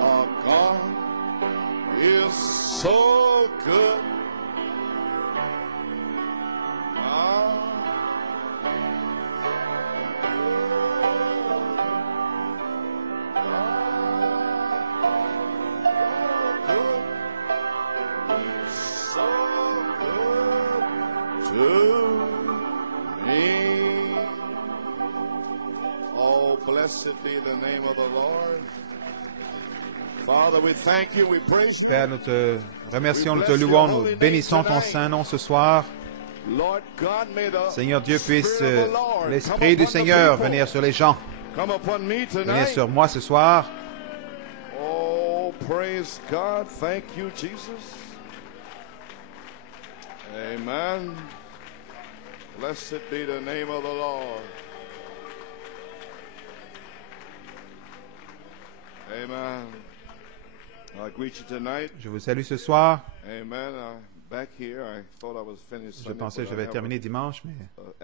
Our God is so good. Blessed be the name of the Lord. Father, we thank you, we praise you. Père, nous te remercions, nous te louons, nous bénissons ton saint nom ce soir. Lord God, may the Seigneur Dieu, puisse Spirit of the Lord l'Esprit come du upon Seigneur the people. venir sur les gens, Come upon me venir tonight. sur moi ce soir. Oh, praise God. Thank you, Jesus. Amen. Blessed be the name of the Lord. Amen. I greet you tonight. Je vous salue ce soir. Amen. Back here, I thought I was finished. Je pensais que j'avais terminé dimanche, mais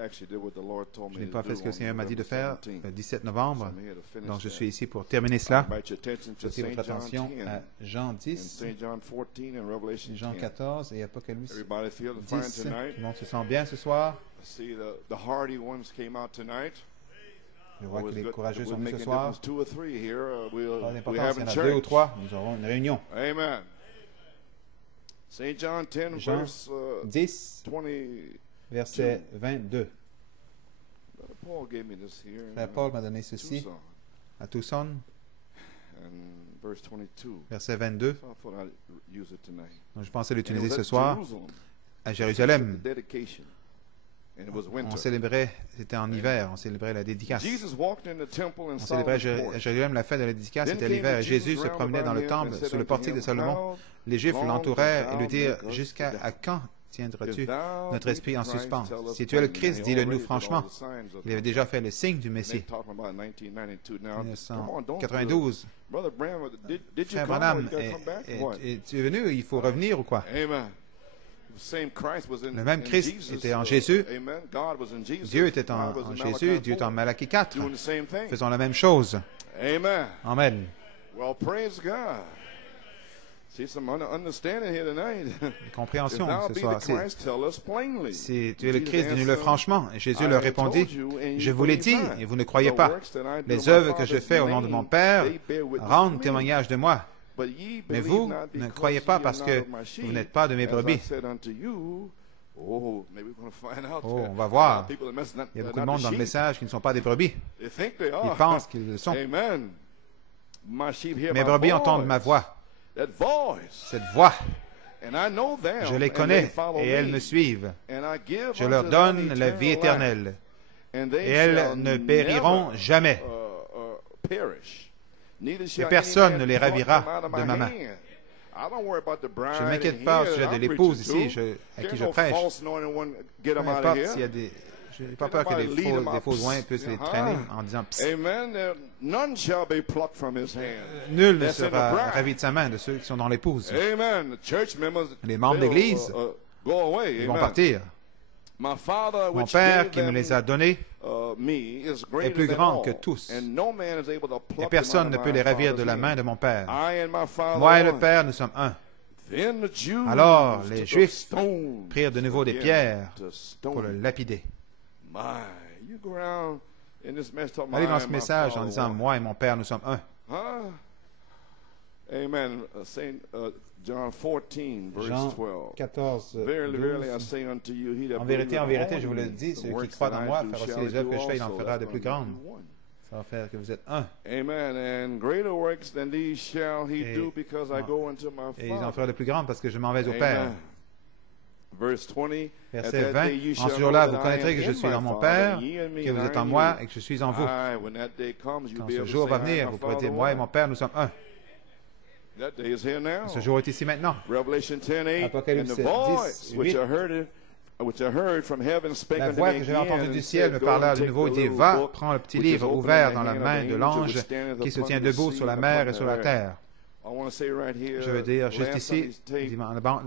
actually did what the Lord told je me n'ai to pas fait do ce que le on Seigneur m'a dit de faire November 17th. le 17 novembre. I'm here to finish Donc je that. suis ici pour terminer cela. Invite your attention to J'attire votre St. John attention 10 à Jean and 10, St. John 14 and Revelation Jean 10. 14 et Apocalypse Everybody feeling fine 10. tonight? Tout le monde se sent bien ce soir. I see the hardy ones came out tonight. Je vois que Always les good. courageux It sont wouldn't venus make ce a soir. difference, 2 or 3 here. Pas We d'importance have s'il y in en a 2 ou church. 3, nous aurons une réunion. Amen. St. John 10, Jean verse 10, 20. verset 22. Paul gave me this here. Frère Paul m'a donné ceci Tucson. à Tucson, And verse 22. verset 22. So I thought I'd use it tonight. Donc, je pensais And it l'utiliser was ce at soir Jerusalem, à the Jérusalem. dedication. And it was winter. On célébrait, c'était en hiver, on célébrait la dédicace. Jesus walked in the temple and On saw célébrait the à porch. Jérusalem la fête de la dédicace, Then c'était came l'hiver. Et Jesus Jésus se round promenait about dans le him temple, and said sur le unto portique him, de Salomon. How Les Juifs long l'entourèrent wilt et lui thou dirent, make us jusqu'à to à doubt? quand tiendras-tu If thou notre be esprit en Christ, suspens? tell us Si tu es le plainly. Christ, He dis-le already nous did franchement. all the signs of Il avait the déjà fait le signe du They're Messie. talking about 1992 now. En Come on, don't 1992. Brother Branham, did you Frère come or Branham, you gotta come back? What? tu es venu, il faut revenir ou quoi? Amen. The same Christ was in, Le même in Christ Jesus, était en Jésus. Amen. God was in Jesus. Dieu était en God was in Jésus, Malachi Dieu est en 4, Malachie 4. doing the same thing. Faisons la même chose. Amen. Amen. Well, praise God. See some understanding here tonight. If Compréhension thou ce be soir. the Christ, tell us plainly. Si tu es le Jesus Christ, dis-le answered, franchement. Et Jésus I leur have répondit, told you, and you je vous l'ai believe dit, not. et vous ne croyez The pas. works that I do Les in my œuvres que je Father's fais au nom de mon name, Père they bear witness rendent of me. témoignage de moi. But ye Mais believe vous not ne because croyez ye pas are parce not que of my sheep. vous n'êtes pas de mes As I brebis. said unto you, oh, maybe we're going to find out. Oh, that on va voir. a lot of people that Il y a not beaucoup de monde the dans le sheep. message qui ne sont pas des brebis. They think they Ils are. pensent qu'ils le sont. Amen. My sheep hear Mes my brebis voice. entendent ma voix. That voice. Cette voix, And I know them, je les and they connais follow et elles me. me suivent. And I give Je unto leur them donne la vie eternal life, éternelle. and they Et elles shall ne périront never, jamais. perish. Neither Et shall personne any ne man les pluck ravira them out of de my ma main. hand. I don't worry about the bride Je ne m'inquiète in pas au here sujet that de I'm l'épouse preaching ici to. à qui There's je no prêche. false anointing one get Peu them out of importe here. s'il y a des... Je n'ai pas peur que des faux joints puissent les traîner en disant psst. Amen. None shall be plucked from his hand. Nul ne That's in the sera bride. ravi de sa main de ceux qui sont dans l'épouse. Amen. The church members, Les membres they'll, d'église, go away. Ils vont Amen. partir. My Father, Mon which Père gave qui me them, les a donnés me, is est greater plus than grand all, que tous. and no man is able to pluck Et them personne out ne of peut my les ravir de Father's la main hand. de mon Père. I and my Father Moi et le one. Père, nous sommes un. Then the Jews Alors les took Juifs up stones prirent de nouveau des again pierres to stone pour le him. lapider. My, you go around in this mess talking Allez about dans I ce and my message en Father disant, one. moi et mon Père, nous sommes un. Huh? Amen. Saint John 14, verse Jean 12. 14, Verily, verily, I 12. say unto you, he that En vérité, believeth je vous le on me, dis, the celui qui works croit that en I moi do fera aussi shall les he œuvres do que je fais, il en also. fera de That's plus gonna grandes. make you one. Ça va faire que vous êtes un. Amen. And greater works than these shall he Et- do because I go unto my Et ils en Father. feront de plus grandes parce que je m'en vais au Père. Amen. Verse 20. At Verset that 20. day you En shall ce know jour-là, that vous I connaîtrez am que je in suis my dans mon Father, Père, and ye in me, que vous and êtes I en in moi you. et que je suis en vous. Aye, when that day comes, you'll Quand be ce able to jour say, va I and venir, my vous pourrez Father dire, moi et one. mon Père, nous sommes un. That day is here now. Ce jour est ici maintenant. Revelation 10:8. And Apocalypse the voice 10, which 8. I heard from heaven spake La unto voix me que j'avais entendue again du and ciel said, me Go parla and de take nouveau et the dit, little va, book prends le petit which is livre open in ouvert the dans la hand of main the de angel l'ange which standeth qui se upon tient the debout sea sur la and mer upon et the sur la earth. terre. Je veux dire, juste ici,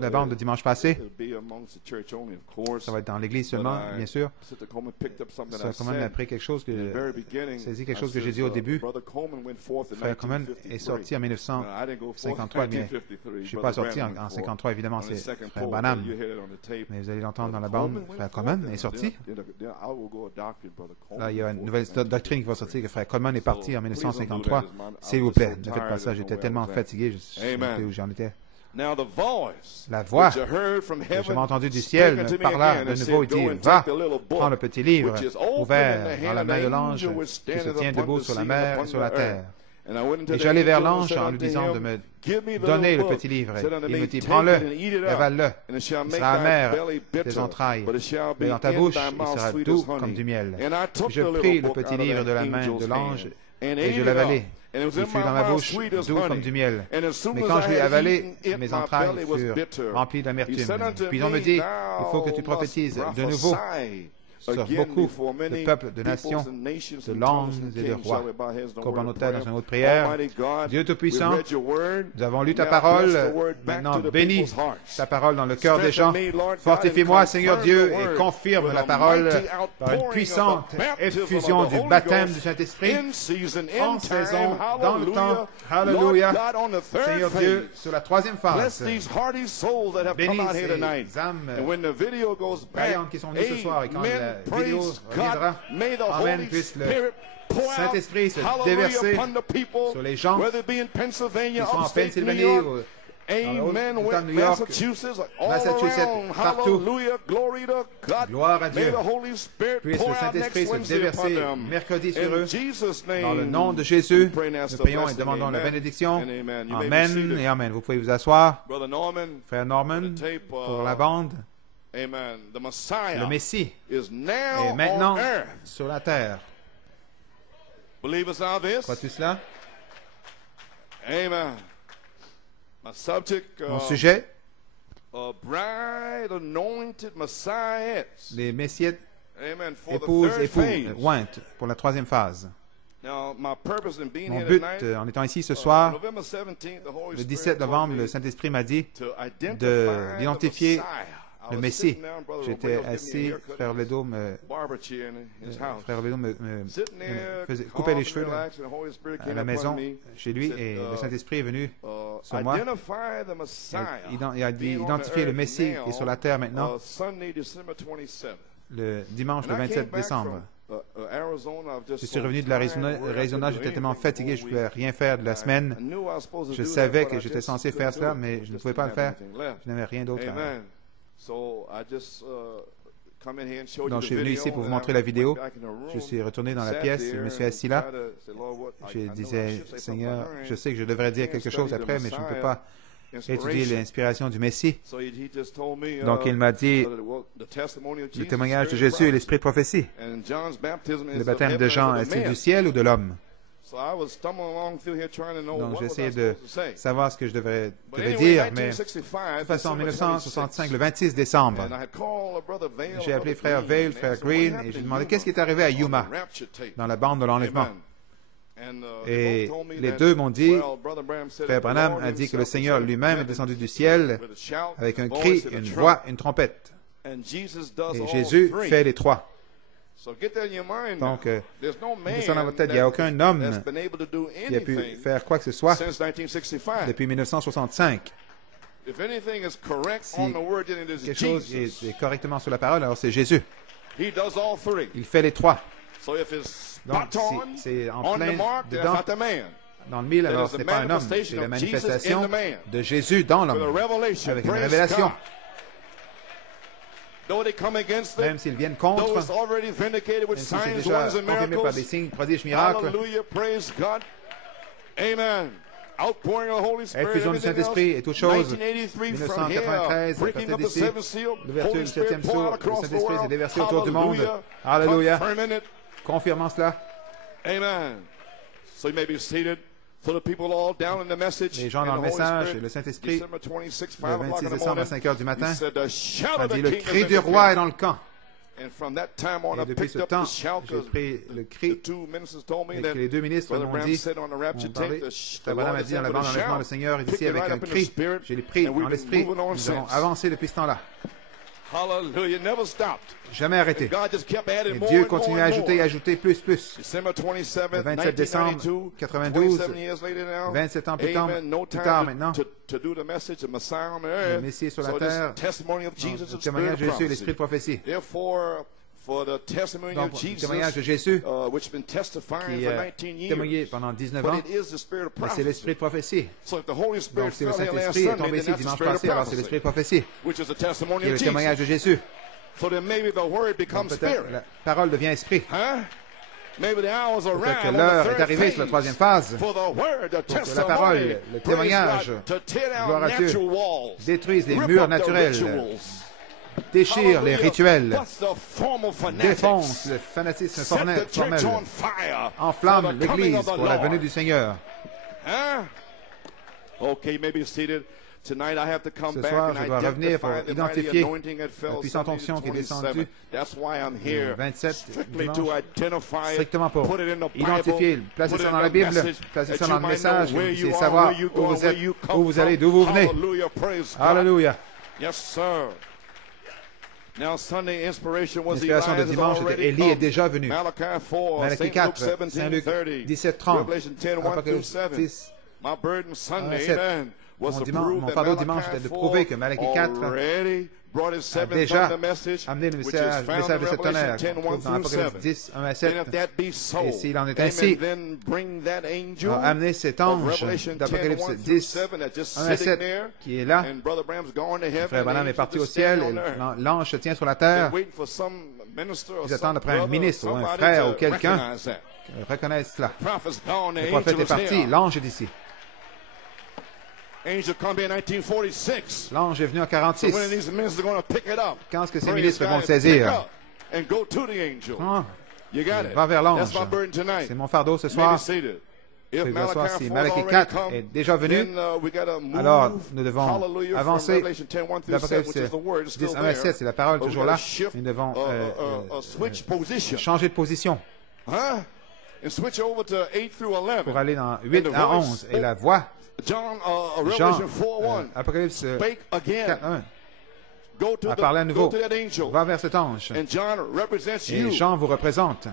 la bande de dimanche passé, ça va être dans l'église seulement, bien sûr. Frère Coleman a pris quelque chose saisi quelque chose que j'ai dit au début. Frère Coleman est sorti en 1953, mais je ne suis pas sorti en 1953, évidemment, c'est Frère Branham. Mais vous allez l'entendre dans la bande. Frère Coleman est sorti. Là, il y a une nouvelle doctrine qui va sortir, que Frère Coleman est parti en 1953. S'il vous plaît, ne faites pas ça. J'étais tellement fatigué, je sais pas où j'en étais. La voix que j'avais entendue du ciel me parla de nouveau et dit, va, prends le petit livre ouvert dans la main de l'ange qui se tient debout sur la mer et sur la terre. Et j'allais vers l'ange en lui disant de me donner le petit livre. Il me dit, prends-le, avale-le. Il sera amer tes entrailles, mais dans ta bouche, il sera doux comme du miel. Je pris le petit livre de la main de l'ange et je l'avalai. Il fut dans ma bouche doux comme du miel. Mais quand je l'ai avalé, mes entrailles furent remplies d'amertume. Puis on me dit, il faut que tu prophétises de nouveau sur beaucoup de peuples, de nations, de langues et de rois. Corbanotel dans une autre prière. Dieu Tout-Puissant, nous avons lu ta parole. Maintenant, bénis ta parole dans le cœur des gens. Fortifie-moi, Seigneur Dieu, et confirme la parole par une puissante effusion du baptême du Saint-Esprit en saison, dans le temps. Alléluia. Seigneur Dieu, sur la troisième phase, bénis ces âmes vaillantes qui sont venues ce soir et quand la vidéo reviendra, Amen, puisse le Saint-Esprit se déverser sur les gens qui sont en Pennsylvanie ou dans l'État de New York, Massachusetts, partout. Gloire à Dieu. Puisse le Saint-Esprit se déverser mercredi sur eux. Dans le nom de Jésus, nous prions et demandons la bénédiction. Amen et Amen. Vous pouvez vous asseoir. Frère Norman, pour la bande. Le Messie est maintenant sur la terre. Crois-tu cela? Amen. Mon sujet, les messiettes, épouses, époux, ointes, pour la troisième phase. Mon but en étant ici ce soir, le 17 novembre, le Saint-Esprit m'a dit d'identifier le Messie. J'étais assis, Frère Ledo me coupait les cheveux là, à la maison, chez lui, et le Saint-Esprit est venu sur moi. Il a dit identifier le Messie qui est sur la terre maintenant, le dimanche le 27 décembre. Je suis revenu de l'Arizona, j'étais tellement fatigué, je ne pouvais rien faire de la semaine. Je savais que j'étais censé faire cela, mais je ne pouvais pas le faire. Je n'avais rien d'autre. Donc, je suis venu ici pour vous montrer la vidéo. Je suis retourné dans la pièce, je me suis assis là. Je disais, Seigneur, je sais que je devrais dire quelque chose après, mais je ne peux pas étudier l'inspiration du Messie. Donc, il m'a dit le témoignage de Jésus et l'esprit de prophétie. Le baptême de Jean, est-il du ciel ou de l'homme? Donc, j'essayais de savoir ce que je devais dire, mais de toute façon, en 1965, le 26 décembre, j'ai appelé Frère Vail, Frère Green, et j'ai demandé qu'est-ce qui est arrivé à Yuma, dans la bande de l'enlèvement. Et les deux m'ont dit, Frère Branham a dit que le Seigneur lui-même est descendu du ciel avec un cri, une voix, une trompette. Et Jésus fait les trois. Donc, mettez ça dans votre tête, il n'y a aucun homme qui a pu faire quoi que ce soit depuis 1965. Si quelque chose est correctement sur la parole, alors c'est Jésus. Il fait les trois. Donc, si c'est en plein dedans, dans le mille, alors ce n'est pas un homme, c'est la manifestation de Jésus dans l'homme, avec une révélation. Même s'ils viennent contre, même si c'est déjà confirmé par des signes, prodiges, miracles, effusion du Saint-Esprit et toutes choses. 1993, à partir d'ici, l'ouverture du 7e sceau, le Saint-Esprit s'est déversé autour du monde. Alléluia. Confirmant cela. Amen. So you may be seated. Les gens dans le message, le Saint-Esprit, le 26 décembre à 5 heures du matin, a dit, le cri du roi est dans le camp. Et depuis ce temps, j'ai pris le cri et que les deux ministres m'ont dit, Frère Branham a dit dans la bande d'enlèvement, le Seigneur est ici avec un cri. Je l'ai pris dans l'esprit. Nous avons avancé depuis ce temps-là. Jamais arrêté. Et Dieu continue à ajouter et ajouter plus. Le 27 décembre 92, 27 ans plus tard maintenant, le Messie est sur la terre, le témoignage de Jésus et l'esprit de prophétie. Donc, le témoignage de Jésus, qui a témoigné pendant 19 ans, mais c'est l'esprit de prophétie. Donc, si le Saint-Esprit est tombé ici dimanche passé, alors c'est l'esprit de prophétie, qui est le témoignage de Jésus. Donc, peut-être la parole devient esprit. Peut-être que l'heure est arrivée sur la troisième phase pour que la parole, le témoignage, gloire à Dieu, détruise les murs naturels, déchire les rituels, défonce le fanatisme formel, enflamme l'Église pour la venue du Seigneur. Ce soir, je dois revenir pour identifier la puissante onction qui est descendue le 27 dimanche, strictement pour identifier, placer ça dans la Bible, placer ça dans le message, et savoir où vous êtes, où vous allez, d'où vous venez. Alléluia. L'inspiration de dimanche était Élie est déjà venu. Malachie 4, Saint-Luc 17, 30, Apocalypse 10, 7. Mon fardeau dimanche était de prouver que Malachie 4 a déjà amené le message de cette tonnerre dans Apocalypse 10, 1 à 7. Et s'il en est ainsi, a amené cet ange d'Apocalypse 10, 1 à 7, qui est là. Frère Branham est parti au ciel, et l'ange se tient sur la terre. Ils attendent après un ministre ou un frère ou quelqu'un qui reconnaisse cela. Le prophète est parti, l'ange est ici. L'ange est venu en 46. Quand est-ce que ces ministres vont le saisir? Va vers l'ange. C'est mon fardeau ce soir. Si Malachie 4 est déjà venu, alors nous devons avancer. L'Apocalypse 10, 1 à 7, c'est la parole toujours là. Nous devons changer de position pour aller dans 8 à 11. Et la voix Jean, Apocalypse 4, 1, a parlé à nouveau. Va vers cet ange. Et Jean vous représente.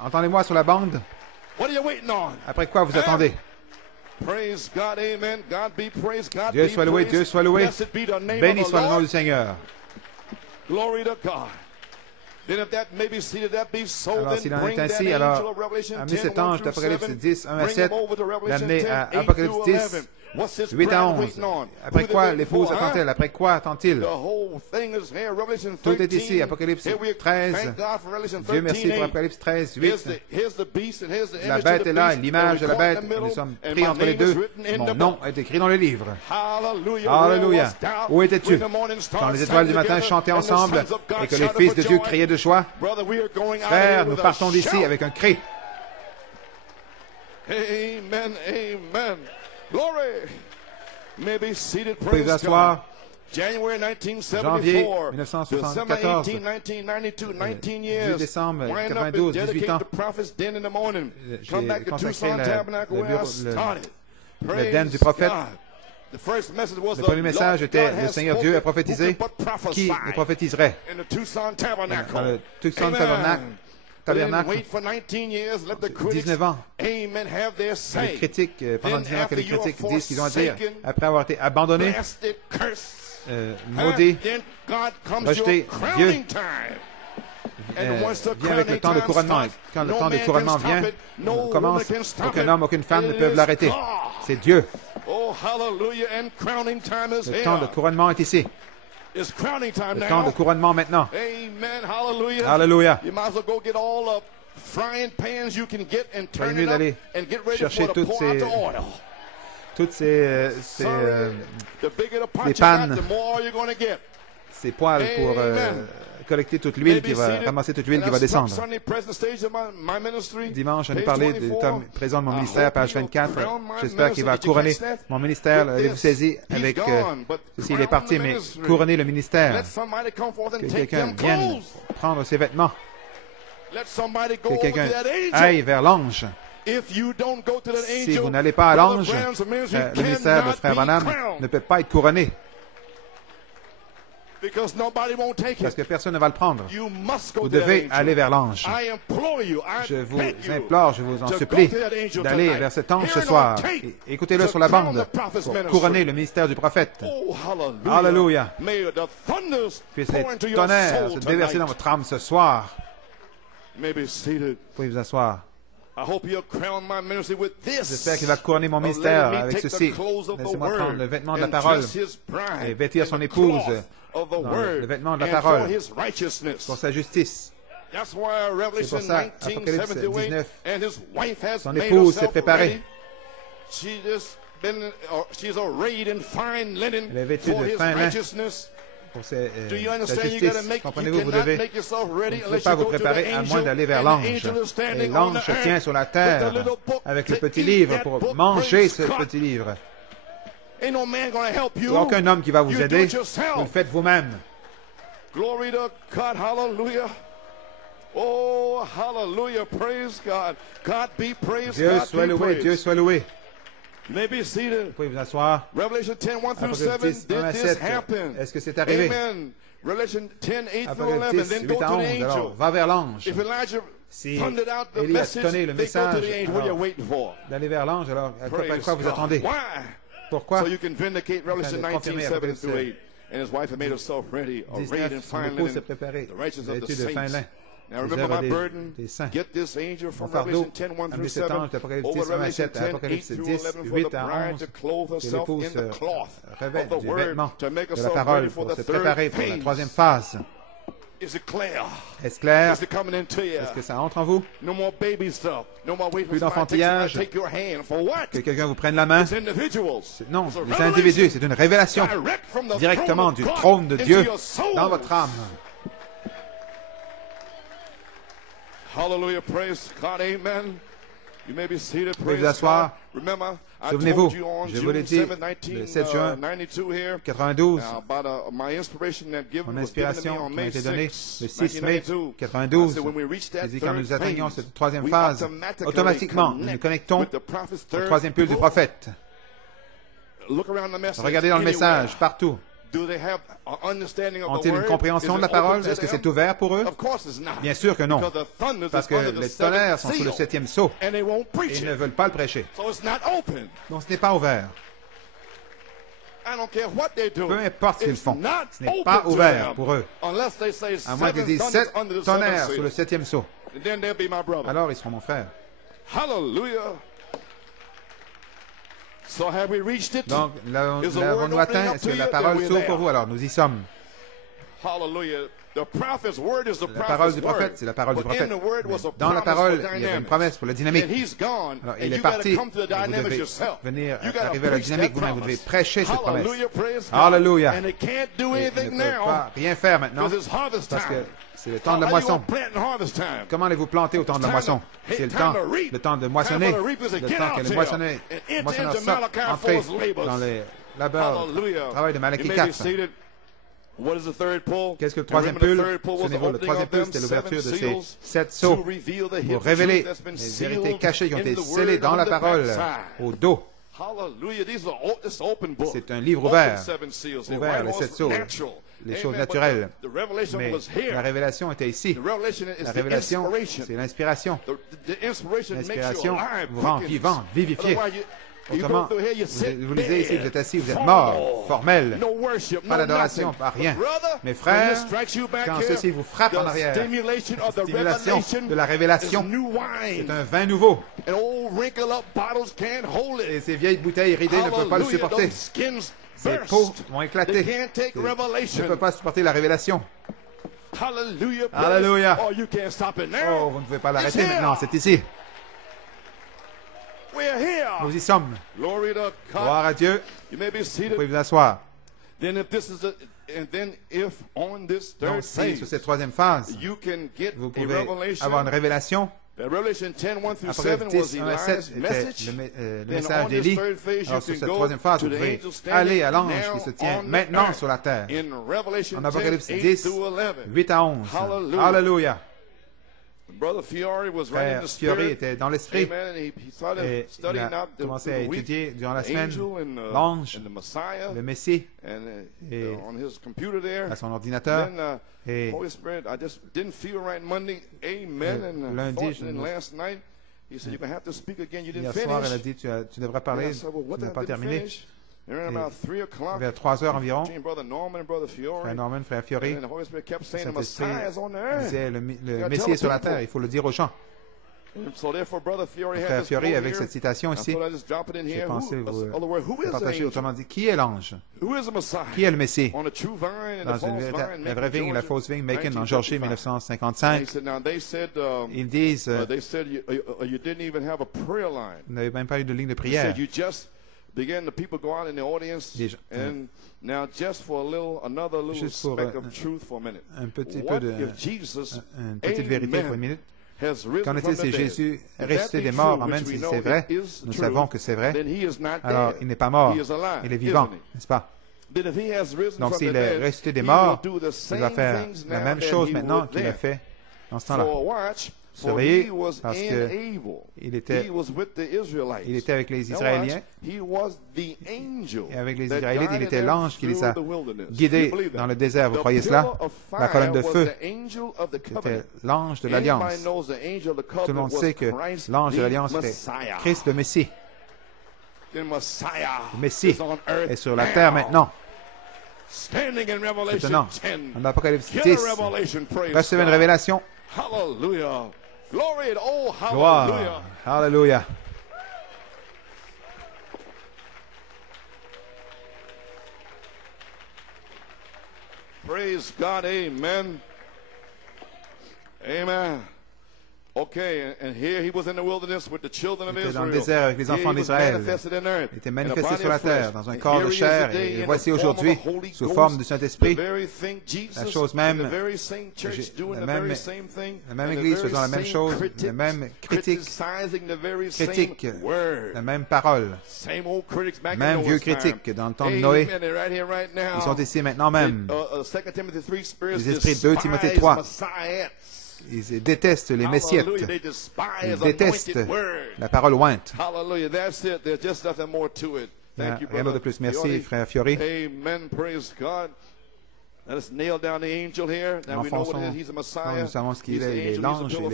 Entendez-moi sur la bande. Après quoi vous attendez? Dieu soit loué, Dieu soit loué. Béni soit le nom du Seigneur. Alors, s'il en est ainsi, alors, amenez cet ange d'Apocalypse 10, 1 à 7, l'amener à Apocalypse 10, 8 à 11. Après quoi l'épouse attend-elle? Après quoi attend-il? Tout est ici, Apocalypse 13. Dieu merci pour Apocalypse 13, 8. La bête est là, l'image de la bête. Nous sommes pris entre les deux. Mon nom est écrit dans le livre. Alléluia. Où étais-tu quand les étoiles du matin chantaient ensemble et que les fils de Dieu criaient de joie? Frère, nous partons d'ici avec un cri. Amen, amen. Glory. Maybe seated, Vous pouvez vous asseoir. Janvier Janvier 1974, 10 décembre 92, 18 ans, j'ai consacré le den du prophète. Le premier message était « Le Seigneur Dieu a prophétisé, qui le prophétiserait ?» Dans le Tucson Tabernacle, 19 ans. Les critiques, pendant 19 ans que les critiques disent qu'ils ont à dire, après avoir été abandonnés, maudits, rejetés, Dieu vient avec le temps de couronnement. Quand le temps de couronnement vient, commence, aucun homme, aucune femme ne peuvent l'arrêter. C'est Dieu. Le temps de couronnement est ici. Le temps de couronnement maintenant. Alléluia. Il est mieux d'aller chercher toutes ces les pannes, ces poils pour collecter toute l'huile qui va, ramasser toute l'huile qui va descendre. Dimanche, on a parlé du tome présent de mon ministère, page 24. J'espère qu'il va couronner mon ministère. L'avez-vous saisi avec ceci, il est parti, mais couronner le ministère. Que quelqu'un vienne prendre ses vêtements. Que quelqu'un aille vers l'ange. Si vous n'allez pas à l'ange, le ministère de Frère Branham ne peut pas être couronné. Parce que personne ne va le prendre. Vous devez aller vers l'ange. Je vous implore, je vous en supplie, d'aller vers cet ange ce soir. Écoutez-le sur la bande pour couronner le ministère du prophète. Alléluia. Puisse les tonnerres se déverser dans votre âme ce soir. Vous pouvez vous asseoir. J'espère qu'il va couronner mon ministère avec ceci. Laissez-moi prendre le vêtement de la parole et vêtir son épouse dans le vêtement de la parole pour sa justice. C'est pour ça, Apocalypse 19, son épouse s'est préparée. Elle est vêtue de fin lin pour sa justice. Comprenez-vous, vous devez ne pouvez pas vous préparer à moins d'aller vers l'ange. Et l'ange se tient sur la terre avec le petit livre pour manger ce petit livre. Il n'y a aucun homme qui va vous aider. Vous le faites vous-même. Dieu soit loué, Dieu soit loué. Vous pouvez vous asseoir. Apocalypse 10, 1 à 7. Est-ce que c'est arrivé? Apocalypse 10, 8 à 11. Alors, va vers l'ange. Si Élie a donné le message d'aller vers l'ange, alors à quoi vous attendez? Pourquoi? Afin de confirmer Apocalypse 19, son épouse s'est préparée, vêtue de fin lin. Les œuvres des saints. Mon fardeau, amenez cet ange d'Apocalypse 10, 1 à 7, à Apocalypse 10, 8 à 11, que l'épouse se revête du vêtement de la parole pour se préparer pour la troisième phase. Est-ce clair? Est-ce que ça entre en vous? Plus d'enfantillage. Que quelqu'un vous prenne la main. Non, les individus, c'est une révélation directement du trône de Dieu dans votre âme. Hallelujah, praise God, amen. You may be seated, vous pouvez vous asseoir. Souvenez-vous, je vous l'ai dit, le 7 juin 92, mon inspiration qui m'a été donnée le 6 mai 92, j'ai dit quand nous atteignons cette troisième phase, automatiquement, nous nous connectons au troisième pull du prophète. Regardez dans le message, partout. Ont-ils une compréhension de la parole? Est-ce que c'est ouvert pour eux? Bien sûr que non, parce que les tonnerres sont sous le septième sceau et ils ne veulent pas le prêcher. Donc ce n'est pas ouvert. Peu importe ce qu'ils font, ce n'est pas ouvert pour eux, à moins qu'ils disent 7 tonnerres sous le septième sceau. Alors ils seront mon frère. Hallelujah. Donc, l'avons-nous atteint? Est-ce que la parole s'ouvre pour vous? Alors, nous y sommes. La parole du prophète, c'est la parole du prophète. Dans la parole, il y avait une promesse pour la dynamique. Alors, il est parti. Et vous devez venir arriver à la dynamique vous-même. Vous devez prêcher cette promesse. Alléluia. Et il ne peut pas rien faire maintenant parce que c'est le temps de la moisson. Comment allez-vous planter au temps de la moisson? C'est le temps de moissonner, le temps que les moissonneurs sortent, entrer dans les labeurs, le travail de Malachie 4. Qu'est-ce que le troisième pull? Souvenez-vous, le troisième pull, c'était l'ouverture de ces 7 sceaux pour révéler les vérités cachées qui ont été scellées dans la parole au dos. C'est un livre ouvert, les 7 sceaux, les choses naturelles. Mais la révélation était ici. La révélation, c'est l'inspiration. L'inspiration vous rend vivant, vivifié. Autrement, vous lisez ici, vous êtes assis, vous êtes mort, formel, pas d'adoration, pas rien. Mes frères, quand ceci vous frappe en arrière, la stimulation de la révélation, c'est un vin nouveau. Et ces vieilles bouteilles ridées ne peuvent pas le supporter. Ces peaux vont éclater. Ils ne peuvent pas supporter la révélation. Alléluia. Oh, vous ne pouvez pas l'arrêter maintenant, c'est ici. Nous y sommes. Gloire à Dieu. Vous pouvez vous asseoir. Donc, si sur cette troisième phase, vous pouvez avoir une révélation, Apocalypse 10, 1 à 7 était le message d'Élie. Alors, sur cette troisième phase, vous pouvez aller à l'ange qui se tient maintenant sur la terre. En Apocalypse 10, 8 à 11. Alléluia. Frère Fiori était dans l'esprit et il a commencé à étudier durant la semaine l'ange, le Messie, et à son ordinateur. Et lundi, hier soir, elle a dit, tu devrais parler, tu n'as pas terminé. Vers 3 heures environ, frère Norman, frère Fiori, Saint-Esprit disait, le Messie est sur la terre, il faut le dire aux gens. Frère Fiori, avec cette citation ici, j'ai pensé vous partager autrement dit, qui est l'ange? Qui est le Messie? Dans la vraie vigne et la fausse vigne, Macon, en Georgie, 1955, ils disent, vous n'avez même pas eu de ligne de prière. Began the people go out in the audience, and now just for another little speck of truth for a minute. Un petit peu de une petite vérité pour une minute. Qu'en est-il si Jésus est ressuscité des morts? Amen. Si c'est vrai, nous savons que c'est vrai. Alors, il n'est pas mort, il est vivant, n'est-ce pas? Donc, s'il est ressuscité des morts, il va faire la même chose maintenant qu'il a fait dans ce temps-là. Surveillez, parce qu'il était avec les Israéliens, et avec les Israélites, il était l'ange qui les a guidés dans le désert. Vous croyez cela? La colonne de feu, c'était l'ange de l'Alliance. Tout le monde sait que l'ange de l'Alliance était Christ le Messie. Le Messie est sur la terre maintenant. Maintenant, en Apocalypse 10, recevez une révélation. Hallelujah. Glory and oh, Gloire. hallelujah. Hallelujah. Praise God. Amen. Amen. Okay, and here he was in the wilderness with the children of Israel. Dans le désert avec les enfants d'Israël. Il était manifesté sur la terre dans un corps de chair. Et voici aujourd'hui, sous forme du Saint-Esprit, la chose même, la même Église faisant la même chose, la même critique, la même parole, même vieux critiques dans le temps de Noé. Ils sont ici maintenant même. Les esprits de 2 Timothée 3. Ils détestent les messiettes. Ils détestent la parole ointe. Rien de plus. Merci, frère Fiori. Enfonçons. Nous savons ce qu'il est. Il est l'ange, il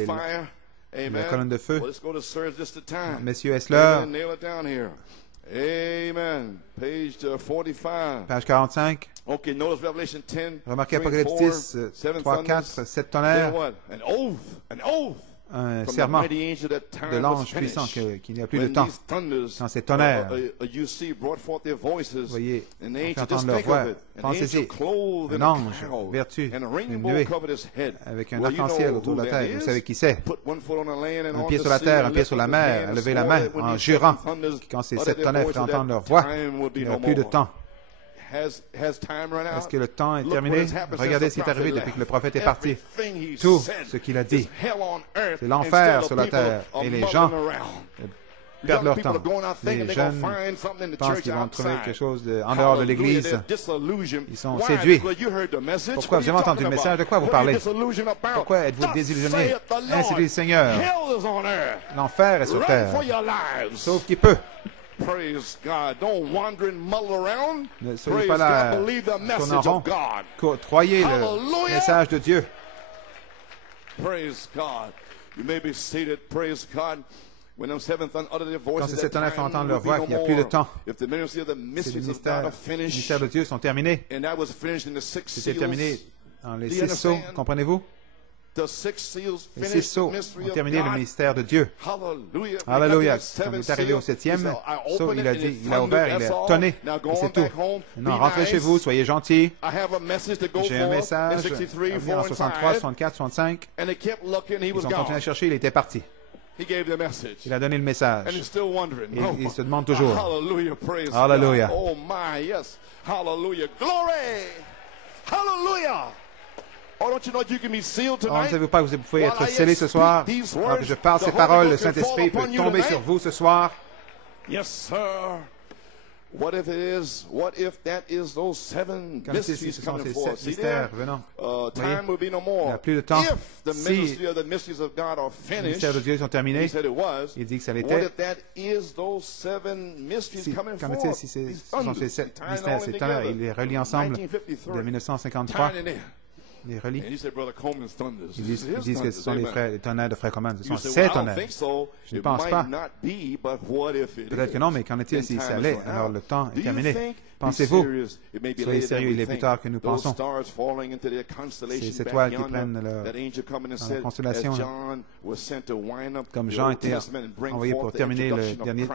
est la colonne de feu. Messieurs, est-ce l'heure? Amen. Page 45. Okay, notice Revelation 10. Remarquez Apocalypse 10, 3, 4, 7 tonnerres. Un serment de l'ange puissant qu'il n'y a plus de temps. Dans ces tonnerres, vous voyez, on fait entendre leur voix. Pensez-y, un ange vertu, une nuée, avec un arc-en-ciel autour de la tête. Vous savez qui c'est? Un pied sur la terre, un pied sur la mer, à lever la main en jurant que quand ces 7 tonnerres font entendre leur voix, il n'y aura plus de temps. Est-ce que le temps est terminé? Regardez ce qui est arrivé depuis que le prophète est parti. Tout ce qu'il a dit, c'est l'enfer sur la terre. Et les gens perdent leur temps. Les jeunes pensent qu'ils vont trouver quelque chose en dehors de l'Église. Ils sont séduits. Pourquoi? Vous avez entendu le message? De quoi vous parlez? Pourquoi êtes-vous désillusionnés? Ainsi dit le Seigneur. L'enfer est sur terre. Sauf qui peut. Praise God. Don't wander and muddle around. Ne soyez pas là, tourne en rond. Croyez le message de Dieu. Praise God. You may be seated. Praise God. Quand ces 7 tonnerres font entendre leur voix, qu'il n'y a plus de temps. Si les mystères de Dieu sont terminés, c'était terminé dans les 6 sceaux, comprenez-vous? Les 6 sceaux ont terminé le mystère de Dieu. Alléluia. Quand il est arrivé au 7e sceau, il a dit, il a ouvert, il a tonné, et c'est tout. Maintenant, rentrez chez vous, soyez gentils. J'ai un message à venir en 63, 64, 65. Ils ont continué à chercher, il était parti. Il a donné le message. Il se demande toujours. Alléluia. Oh my, yes. Hallelujah. Glory. Hallelujah. Oh, don't you know you can be sealed tonight? Ne savez-vous pas que vous pouvez être scellé ce soir? Alors que je parle ces paroles, le Saint-Esprit peut tomber sur vous ce soir. Yes, sir. What if it is? What if that is those seven mysteries coming forth? See there? Time will be no more. Il n'y a plus de temps. If the ministry of the mysteries of God are Les finished, mystères de Dieu sont terminés. he said it was. Il dit que ça What l'était. if that is those seven mysteries coming Qu'en est-il forth? si ce sont ces sept mystères, ces tonnerres, il les relie ensemble de 1953. Les relie. Ils disent que ce sont les tonnerres de Frère Coleman. Ce sont ces tonnerres. Je ne pense pas. Peut-être que non, mais qu'en est-il si ça allait? Alors le temps est terminé. Pensez-vous? Soyez sérieux, il est plus tard que nous pensons. Ces étoiles qui prennent dans la constellation, comme Jean était envoyé pour terminer le dernier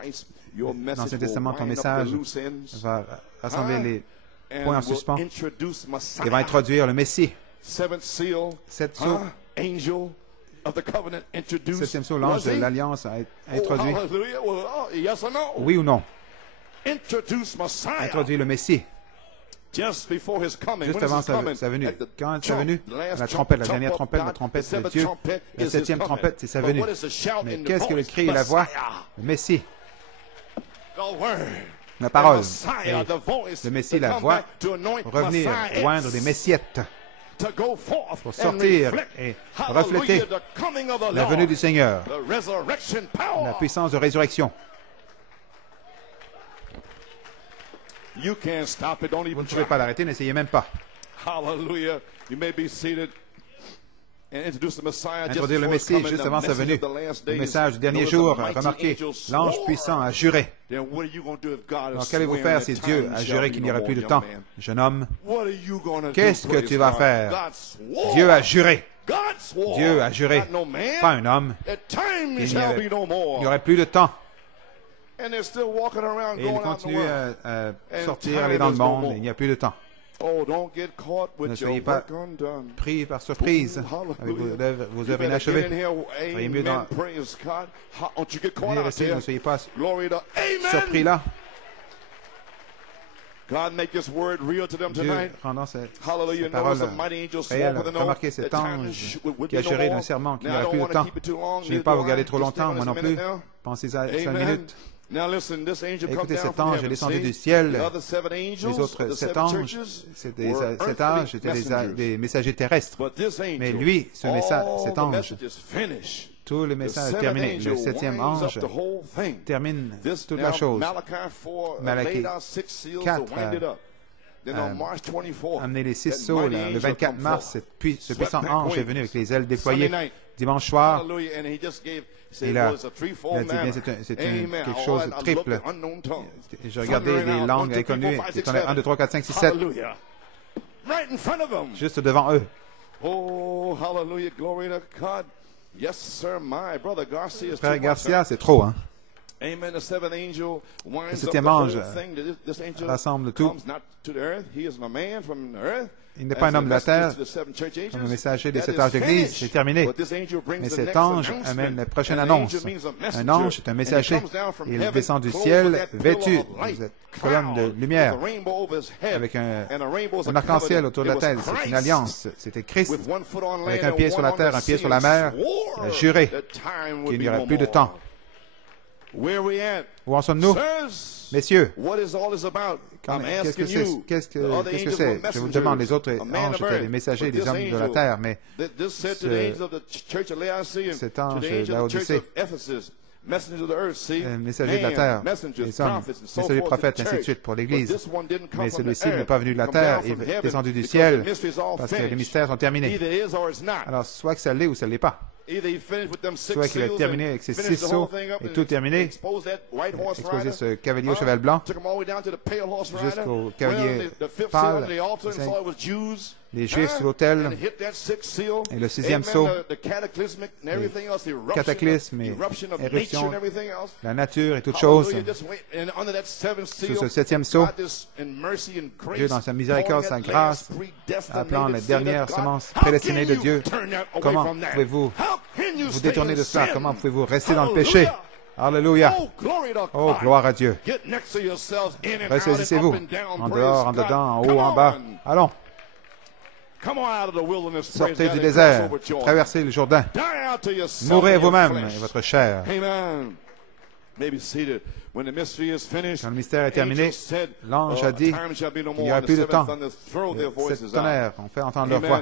dans l'Ancien Testament, ton message va rassembler les points en suspens et va introduire le Messie. Sept sceaux. Septième sceau, l'ange de l'Alliance a introduit. Oui ou non? Introduit le Messie. Juste avant sa venue. Quand sa venue, la trompette, la dernière trompette, la trompette de Dieu, la septième trompette, c'est sa venue. Mais qu'est-ce que le cri et la voix? Le Messie. La parole. Et le Messie, la voix, revenir, oindre des messiettes. Pour sortir et refléter la venue du Seigneur, la puissance de résurrection. Vous ne pouvez pas l'arrêter, n'essayez même pas. Hallelujah. Introduire le Messie juste avant sa venue. Le message du dernier jour, remarquez, l'ange puissant a juré. Alors qu'allez-vous faire si Dieu a juré qu'il n'y aurait plus de temps? Jeune homme, qu'est-ce que tu vas faire? Dieu a juré. Dieu a juré, pas un homme. Il n'y aurait plus de temps. Et il continue à sortir, aller dans le monde, et il n'y a plus de temps. Ne soyez pas pris par surprise avec vos œuvres inachevées. Soyez mieux dans... Ne soyez pas surpris là. Dieu rendant cette parole réelle. Remarquez cet ange qui a juré d'un serment qu'il n'y aura plus de temps. Je ne vais pas vous garder trop longtemps, moi non plus. Pensez à 5 minutes. Écoutez, cet ange est descendu du ciel. Les autres 7 anges, c'était des messagers terrestres. Mais lui, cet ange, tout le message est terminé. Le 7e ange termine toute la chose. Malachie 4 a amené les 6 sceaux. Le 24 mars, ce puissant ange est venu avec les ailes déployées. Dimanche soir, il a dit bien c'est quelque chose de triple. J'ai regardé les langues inconnues. C'est 1, 2, 3, 4, 5, 6, 7. Juste devant eux. Oh, hallelujah, glory to God. Yes, sir, my brother Garcia. Frère Garcia, c'est trop, hein? Le 7e ange rassemble tout. Il n'est pas un homme de la terre, comme le messager des 7 anges d'église, c'est terminé. Mais cet ange amène la prochaine annonce. Un ange est un messager. Il descend du ciel vêtu de colonne de lumière, avec un arc-en-ciel autour de la tête. C'est une alliance. C'était Christ, avec un pied sur la terre, un pied sur la mer. Il a juré qu'il n'y aurait plus de temps. Où en sommes-nous? Messieurs, qu'est-ce que c'est? Je vous demande, les autres anges étaient les messagers des hommes de la terre, mais cet ange de Laodicée, messager de la terre, les hommes, messagers prophètes, ainsi de suite pour l'Église. Mais celui-ci n'est pas venu de la terre, il est descendu du ciel parce que les mystères sont terminés. Alors, soit que ça l'est ou ça ne l'est pas. Soit qu'il a terminé avec ses 6 sceaux et tout terminé, exposer ce cavalier au cheval blanc jusqu'au cavalier pâle, les Juifs sur l'autel, et le 6e sceau, cataclysme et éruption, la nature et toutes choses. Sous ce 7e sceau, Dieu, dans sa miséricorde, sa grâce, appelant la dernière semence prédestinée de Dieu, comment pouvez-vous vous détourner de cela? Comment pouvez-vous rester dans le péché? Alléluia. Oh, gloire à Dieu. Ressaisissez-vous. En dehors, en dedans, en haut, en bas. Allons. Sortez du désert, traversez le Jourdain. Mourrez vous-même et votre chair. Quand le mystère est terminé, l'ange a dit qu'il n'y aura plus de temps. Cette tonnerre, on fait entendre leur voix.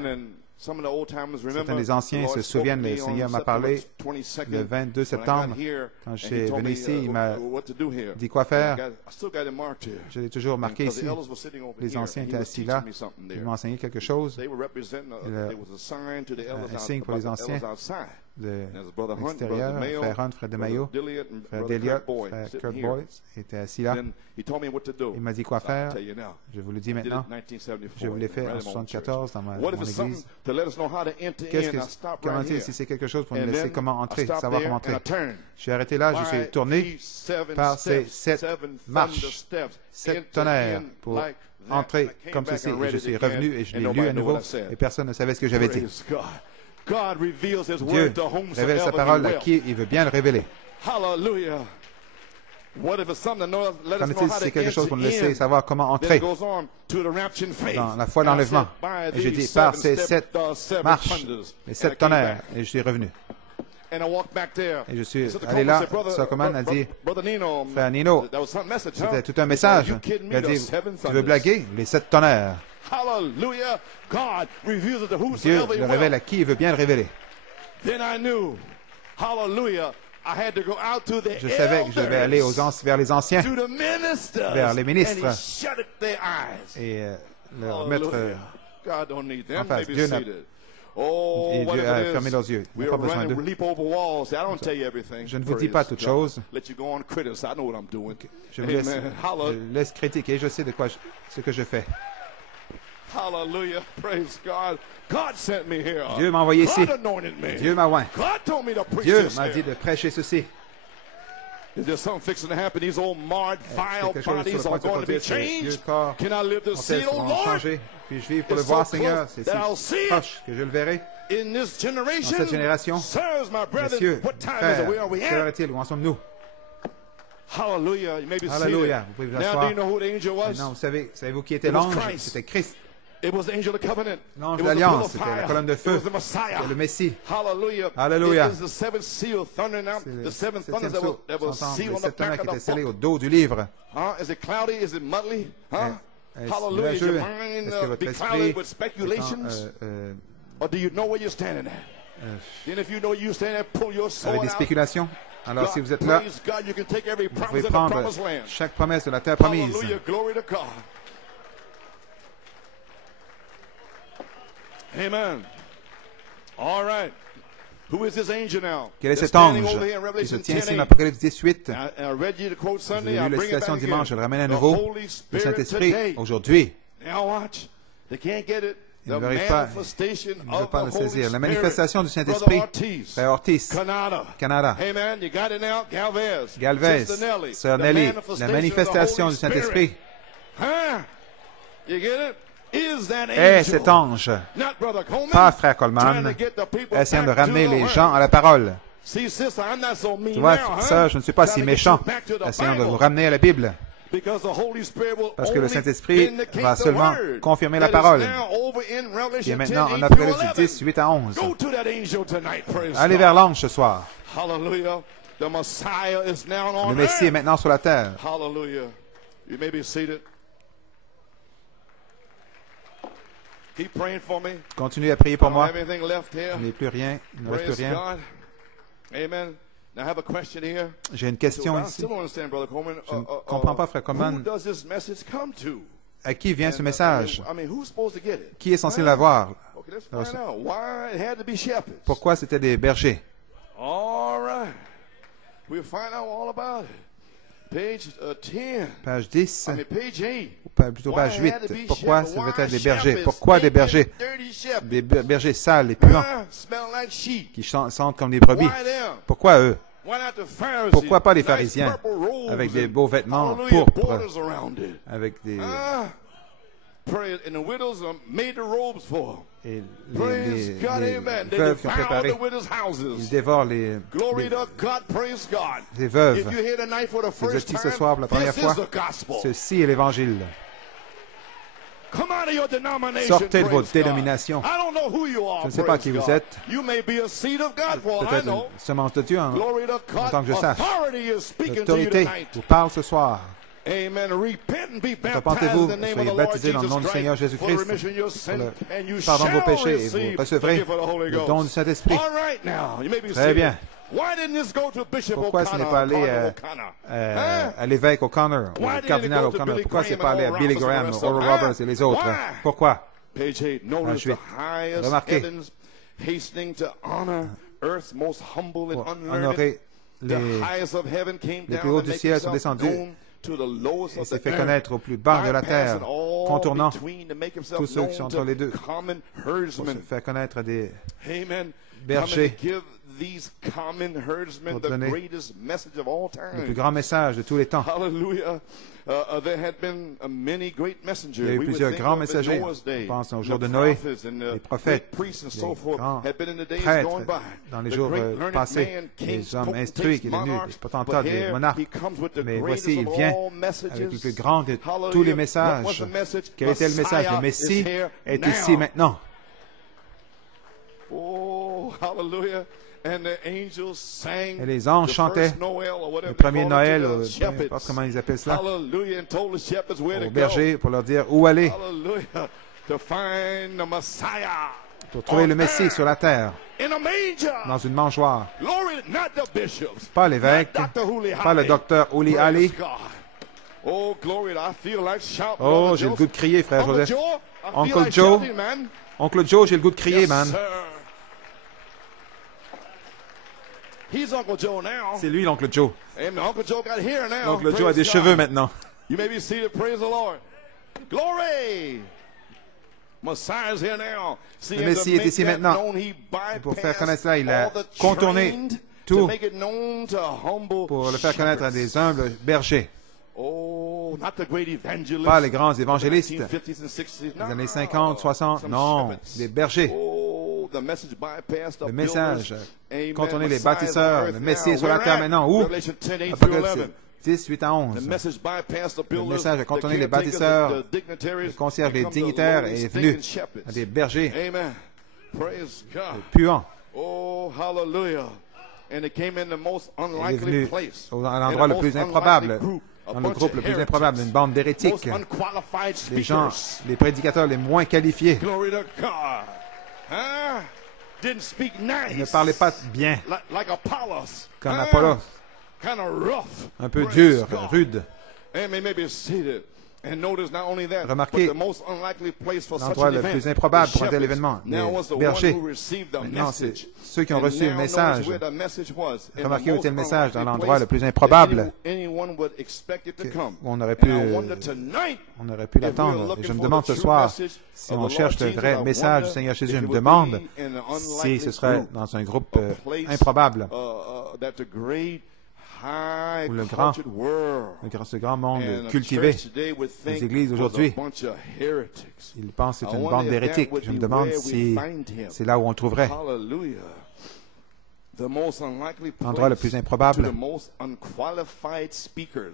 Certains des anciens se souviennent, le Seigneur m'a parlé le 22 septembre. Quand je suis venu ici, il m'a dit quoi faire. Je l'ai toujours marqué ici. Les anciens étaient assis là. Ils m'ont enseigné quelque chose. Un signe pour les anciens de l'extérieur. Frère Hunt, frère DeMayo, frère Deliot, frère Kurt Boyd étaient assis là. Il m'a dit quoi faire. Je vous le dis maintenant. Je vous l'ai fait en 1974 dans mon église. Comment dire si c'est quelque chose pour me laisser comment entrer, savoir comment entrer. Je suis arrêté là, je suis tourné par ces 7 marches, 7 tonnerres pour entrer comme ceci. Et je suis revenu et je l'ai lu à nouveau et personne ne savait ce que j'avais dit. Dieu révèle sa parole à qui il veut bien le révéler. Comme si c'est quelque chose pour nous laisser savoir comment entrer dans la foi de l'enlèvement. Et j'ai dit par ces 7 marches, les 7 tonnerres, et je suis revenu. Et je suis allé là, Sokoman a dit, frère Nino, c'était tout un message. Il a dit, tu veux blaguer? Les 7 tonnerres. Dieu le révèle à qui il veut bien le révéler. Je savais que je devais aller vers les anciens, vers les ministres, et leur mettre en face. Dieu a fermé leurs yeux. Il n'a pas besoin d'eux. Je ne vous dis pas toutes choses. Je vous laisse critiquer. Je sais de quoi ce que je fais. Hallelujah, praise God. God sent me here. Dieu m'a envoyé ici. God anointed me. Dieu m'a oint. God told me to preach Dieu this m'a here. dit de prêcher ceci. Is there something fixing to happen? These old marred, vile bodies are going to be changed. Can I live to see it, oh Lord? Puis-je vivre pour le voir, Seigneur? C'est si proche que je le verrai. In this generation, dans cette génération, sirs, my brethren, messieurs, what time frères, is it? Where are we quelle heure at? est-il? Où en sommes-nous? Hallelujah. You may be Alléluia. Vous pouvez vous asseoir. Now, do you know who the angel was? Maintenant, savez-vous qui était l'ange? C'était Christ. It was the angel of the covenant. L'ange d'alliance, c'était la colonne de feu. C'était le Messie. Alléluia. It is the seventh seal thundering out. The seventh thunder that was sealed on the back of the scellé au book. dos du livre. Is it cloudy? Is it muddy? Hallelujah. Is your mind be clouded with speculations? Or do you know where you're standing at? And if you know where you're standing at, pull your sword avec des out. spéculations. Alors si vous êtes là, vous pouvez prendre chaque promesse de la terre promise. Hallelujah. Glory to God. Amen. All right. Who is this angel now? Quel est cet ange qui se tient ici dans Apocalypse 18? Je l'ai lu la citation dimanche, je le ramène à nouveau. Le Saint-Esprit, aujourd'hui, il ne n'arrive pas, il ne veut pas le saisir. La manifestation du Saint-Esprit, Frère Ortiz, Canada. Galvez, Sœur Nelly, la manifestation du Saint-Esprit est cet ange, pas Frère Coleman, essayant de ramener les gens à la parole. Tu vois, sœur, je ne suis pas si méchant, essayant de vous ramener à la Bible. Parce que le Saint-Esprit va seulement confirmer la parole. Qui est maintenant en Apocalypse 10, 8 à 11. Allez vers l'ange ce soir. Le Messie est maintenant sur la terre. Continuez à prier pour moi. Il n'y a plus rien. Il ne reste plus rien. Amen. Now I have a question here. J'ai une question ici. Je ne comprends pas, Frère Coleman. À qui vient ce message? Qui est censé l'avoir? Pourquoi c'était des bergers? Page 10, ou plutôt page 8. Pourquoi ça veut être des bergers? Pourquoi des bergers? Des bergers sales et puants qui sentent comme des brebis. Pourquoi eux? Pourquoi pas les pharisiens avec des beaux vêtements pourpres, avec des... Et les veuves qui ont préparé, ils dévorent les veuves. Vous êtes ici ce soir pour la première fois. Ceci est l'Évangile. Sortez de votre dénomination. Je ne sais pas qui vous êtes. Peut-être une semence de Dieu en tant que je sache. L'autorité vous parle ce soir. Repentez-vous, soyez baptisés dans le nom du Seigneur Jésus-Christ pour le pardon de vos péchés et vous recevrez le don du Saint-Esprit. Très bien. Pourquoi ce n'est pas allé à l'évêque O'Connor, ou au cardinal O'Connor? Pourquoi ce n'est pas allé à Billy Graham, Oral Roberts et les autres? Pourquoi? Page 8. Remarquez. Pour honorer les plus hauts du ciel sont descendus et s'est fait connaître au plus bas de la terre, contournant tous ceux qui sont entre les deux, pour se faire connaître à des bergers, pour donner le plus grand message de tous les temps. Il y a eu plusieurs grands messagers. On pense au jour de Noé, les prophètes, les grands prêtres dans les jours passés, les hommes instruits qui sont devenus des potentats, des monarques. Mais voici, il vient avec le plus grand de tous les messages. Quel était le message? Le Messie est ici maintenant. Oh, hallelujah. Et les anges chantaient le premier Noël, je ne sais pas comment ils appellent cela, aux bergers pour leur dire où aller pour trouver le Messie sur la terre, dans une mangeoire. Pas l'évêque, pas le docteur Uli Ali. Oh, j'ai le goût de crier, frère Joseph. Oncle Joe, j'ai le goût de crier, man. C'est lui, l'Oncle Joe. L'Oncle Joe a des cheveux maintenant. Le Messie est ici maintenant. Et pour faire connaître cela, il a contourné tout pour le faire connaître à des humbles bergers. Pas les grands évangélistes des années 50, 60, non, des bergers. Le message contourner les bâtisseurs, le Messie est sur la terre maintenant. Où? Apocalypse 10, 8 à 11. Le message a contourné les bâtisseurs, les concierges, les dignitaires et est venu à des bergers puants. Il est venu à l'endroit le plus improbable, dans le groupe le plus improbable, une bande d'hérétiques, des gens, les prédicateurs les moins qualifiés. Il ne parlait pas bien, comme Apollos, un peu dur, rude. Remarquez l'endroit le plus improbable pour un tel événement, les bergers. Maintenant, c'est ceux qui ont reçu le message. Remarquez où était le message, dans l'endroit le plus improbable où on aurait pu l'attendre. Et je me demande ce soir, si on cherche le vrai message du Seigneur Jésus, je me demande si ce serait dans un groupe improbable, où ce grand monde cultivé, les églises aujourd'hui, ils pensent que c'est une bande d'hérétiques. Je me demande si c'est là où on le trouverait. L'endroit le plus improbable,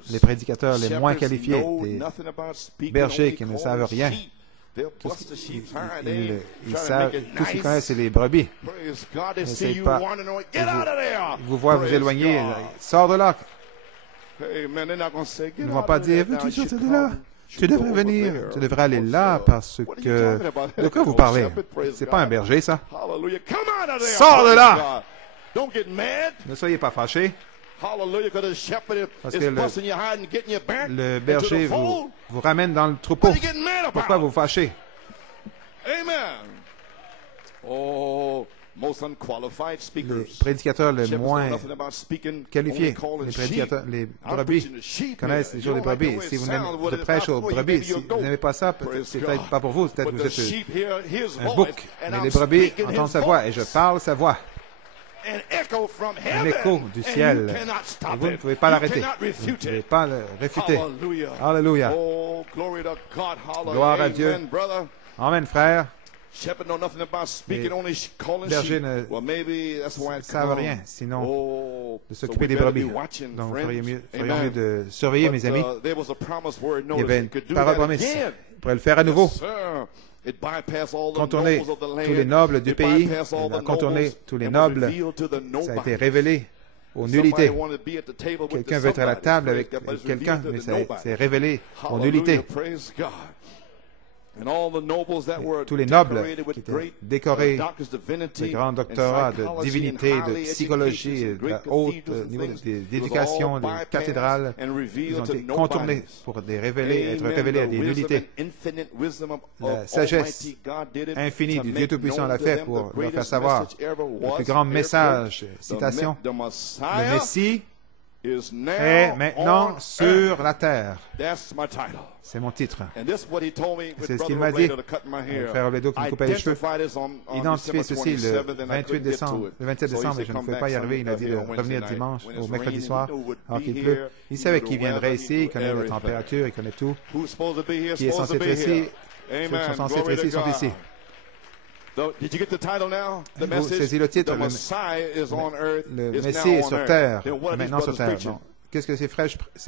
les prédicateurs les moins qualifiés, des bergers qui ne savent rien. Ils savent, tout ce qu'ils connaissent, c'est les brebis. N'essayez pas. Ils vous voient vous éloigner. Sors de là. Ils ne vont pas dire, veux-tu sortir de là? Tu devrais venir. Tu devrais aller là parce que... De quoi vous parlez? C'est pas un berger, ça. Sors de là! Ne soyez pas fâchés. Parce que le berger vous ramène dans le troupeau. Pourquoi vous fâchez? Les prédicateurs les moins qualifiés, les brebis, connaissent les jours des brebis. Si vous prêchez aux brebis, si vous n'aimez pas ça, c'est peut-être pas pour vous, peut-être vous êtes un bouc. Mais les brebis entendent sa voix et je parle sa voix. Un écho du ciel. Et vous ne pouvez pas l'arrêter. Vous ne pouvez pas le réfuter. Alléluia. Gloire à Dieu. Amen, frère. Les bergers ne savent rien, sinon de s'occuper des brebis. Donc, vous feriez mieux de surveiller, mes amis. Il y avait une parole promise. Vous pourrez le faire à nouveau. Contourner tous les nobles du pays, contourner tous les nobles, ça a été révélé aux nullités. Quelqu'un veut être à la table avec quelqu'un, mais c'est révélé aux nullités. Tous les nobles qui étaient décorés de grands doctorats de divinité, de psychologie, de haut niveau d'éducation, des cathédrales, ils ont été contournés pour être révélés à des nullités. La sagesse infinie du Dieu Tout-Puissant l'a fait pour leur faire savoir le plus grand message, citation, le Messie est maintenant sur la terre. C'est mon titre. C'est ce qu'il m'a dit. Le frère Obledo qui me coupait les cheveux. Identifiez ceci le 27 décembre, et je ne pouvais pas y arriver. Il a dit de revenir dimanche au mercredi soir, alors qu'il pleut. Il savait qu'il viendrait ici, il connaît la température, il connaît tout. Qui est censé être ici? Ceux qui sont censés être ici sont ici. Vous saisissez le titre, le Messie est sur terre, maintenant sur terre. Qu'est-ce que ces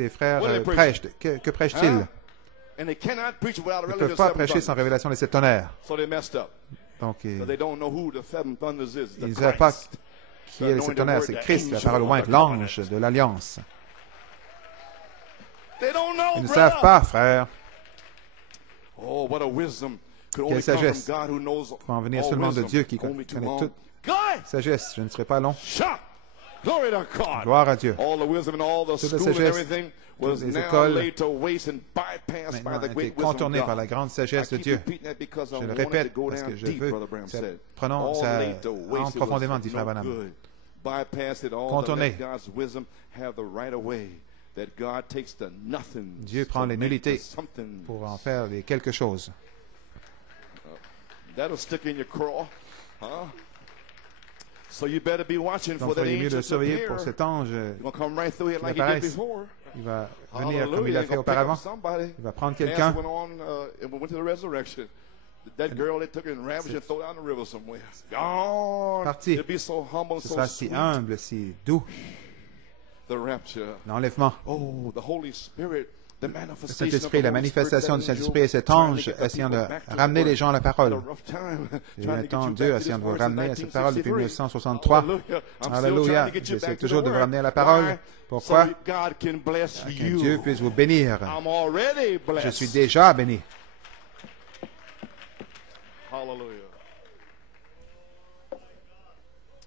frères prêchent? Que prêchent-ils? Ils ne peuvent pas prêcher sans révélation de cet tonnerre. Donc, ils ne savent pas qui est le sept tonnerre. C'est Christ, la parole ointe, l'ange de l'Alliance. Ils ne savent pas, frère. Quelle sagesse peut en venir seulement de Dieu qui connaît toute sagesse. Je ne serai pas long. Gloire à Dieu. Toute la sagesse, toutes les écoles maintenant ont été contournées par la grande sagesse de Dieu. Je le répète parce que je veux. Prenons ça entre profondément, dit Frère Branham. Contourner. Dieu prend les nullités pour en faire quelque chose. Donc, il est mieux de surveiller pour cet ange qui apparaisse. Il va venir comme il l'a fait auparavant. Il va prendre quelqu'un. Parti. Ce sera si humble, si doux. L'enlèvement. Le Saint-Esprit, la manifestation du Saint-Esprit et cet ange essayant de ramener les gens à la parole. J'ai eu un temps dur essayant de vous ramener à cette parole depuis 1963. Alléluia. J'essaie toujours de vous ramener à la parole. Pourquoi? Que Dieu puisse vous bénir. Je suis déjà béni.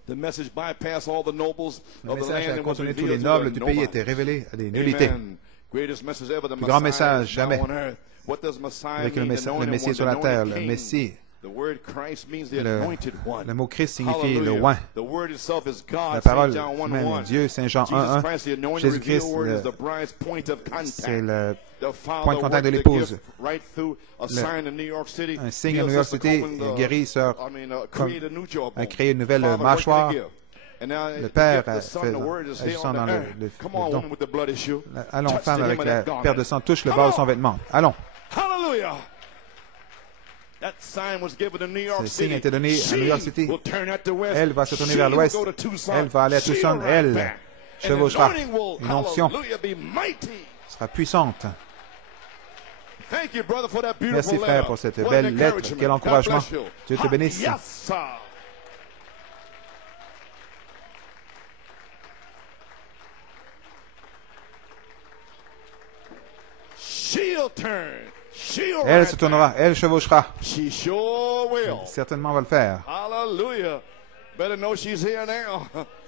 Le message a contourné tous les nobles du pays était révélé à des nullités. Le plus grand message jamais. Avec le Messie sur la terre, le Messie. Le mot Christ signifie le oint. La parole même, Dieu, Saint Jean 1:1. Jésus-Christ, c'est le point de contact de l'épouse. Un signe à New York City, une guérisseur a créé une nouvelle mâchoire. Le Père, agissant dans le don. Allons, femme, avec la perte de sang, touche le bas de son vêtement. Allons. Ce signe a été donné à New York City. Elle va se tourner vers l'ouest. Elle va aller à Tucson. Elle chevauchera. Une onction sera puissante. Merci, frère, pour cette belle lettre. Quel encouragement. Dieu te bénisse. Elle se tournera, elle chevauchera. Certainement va le faire.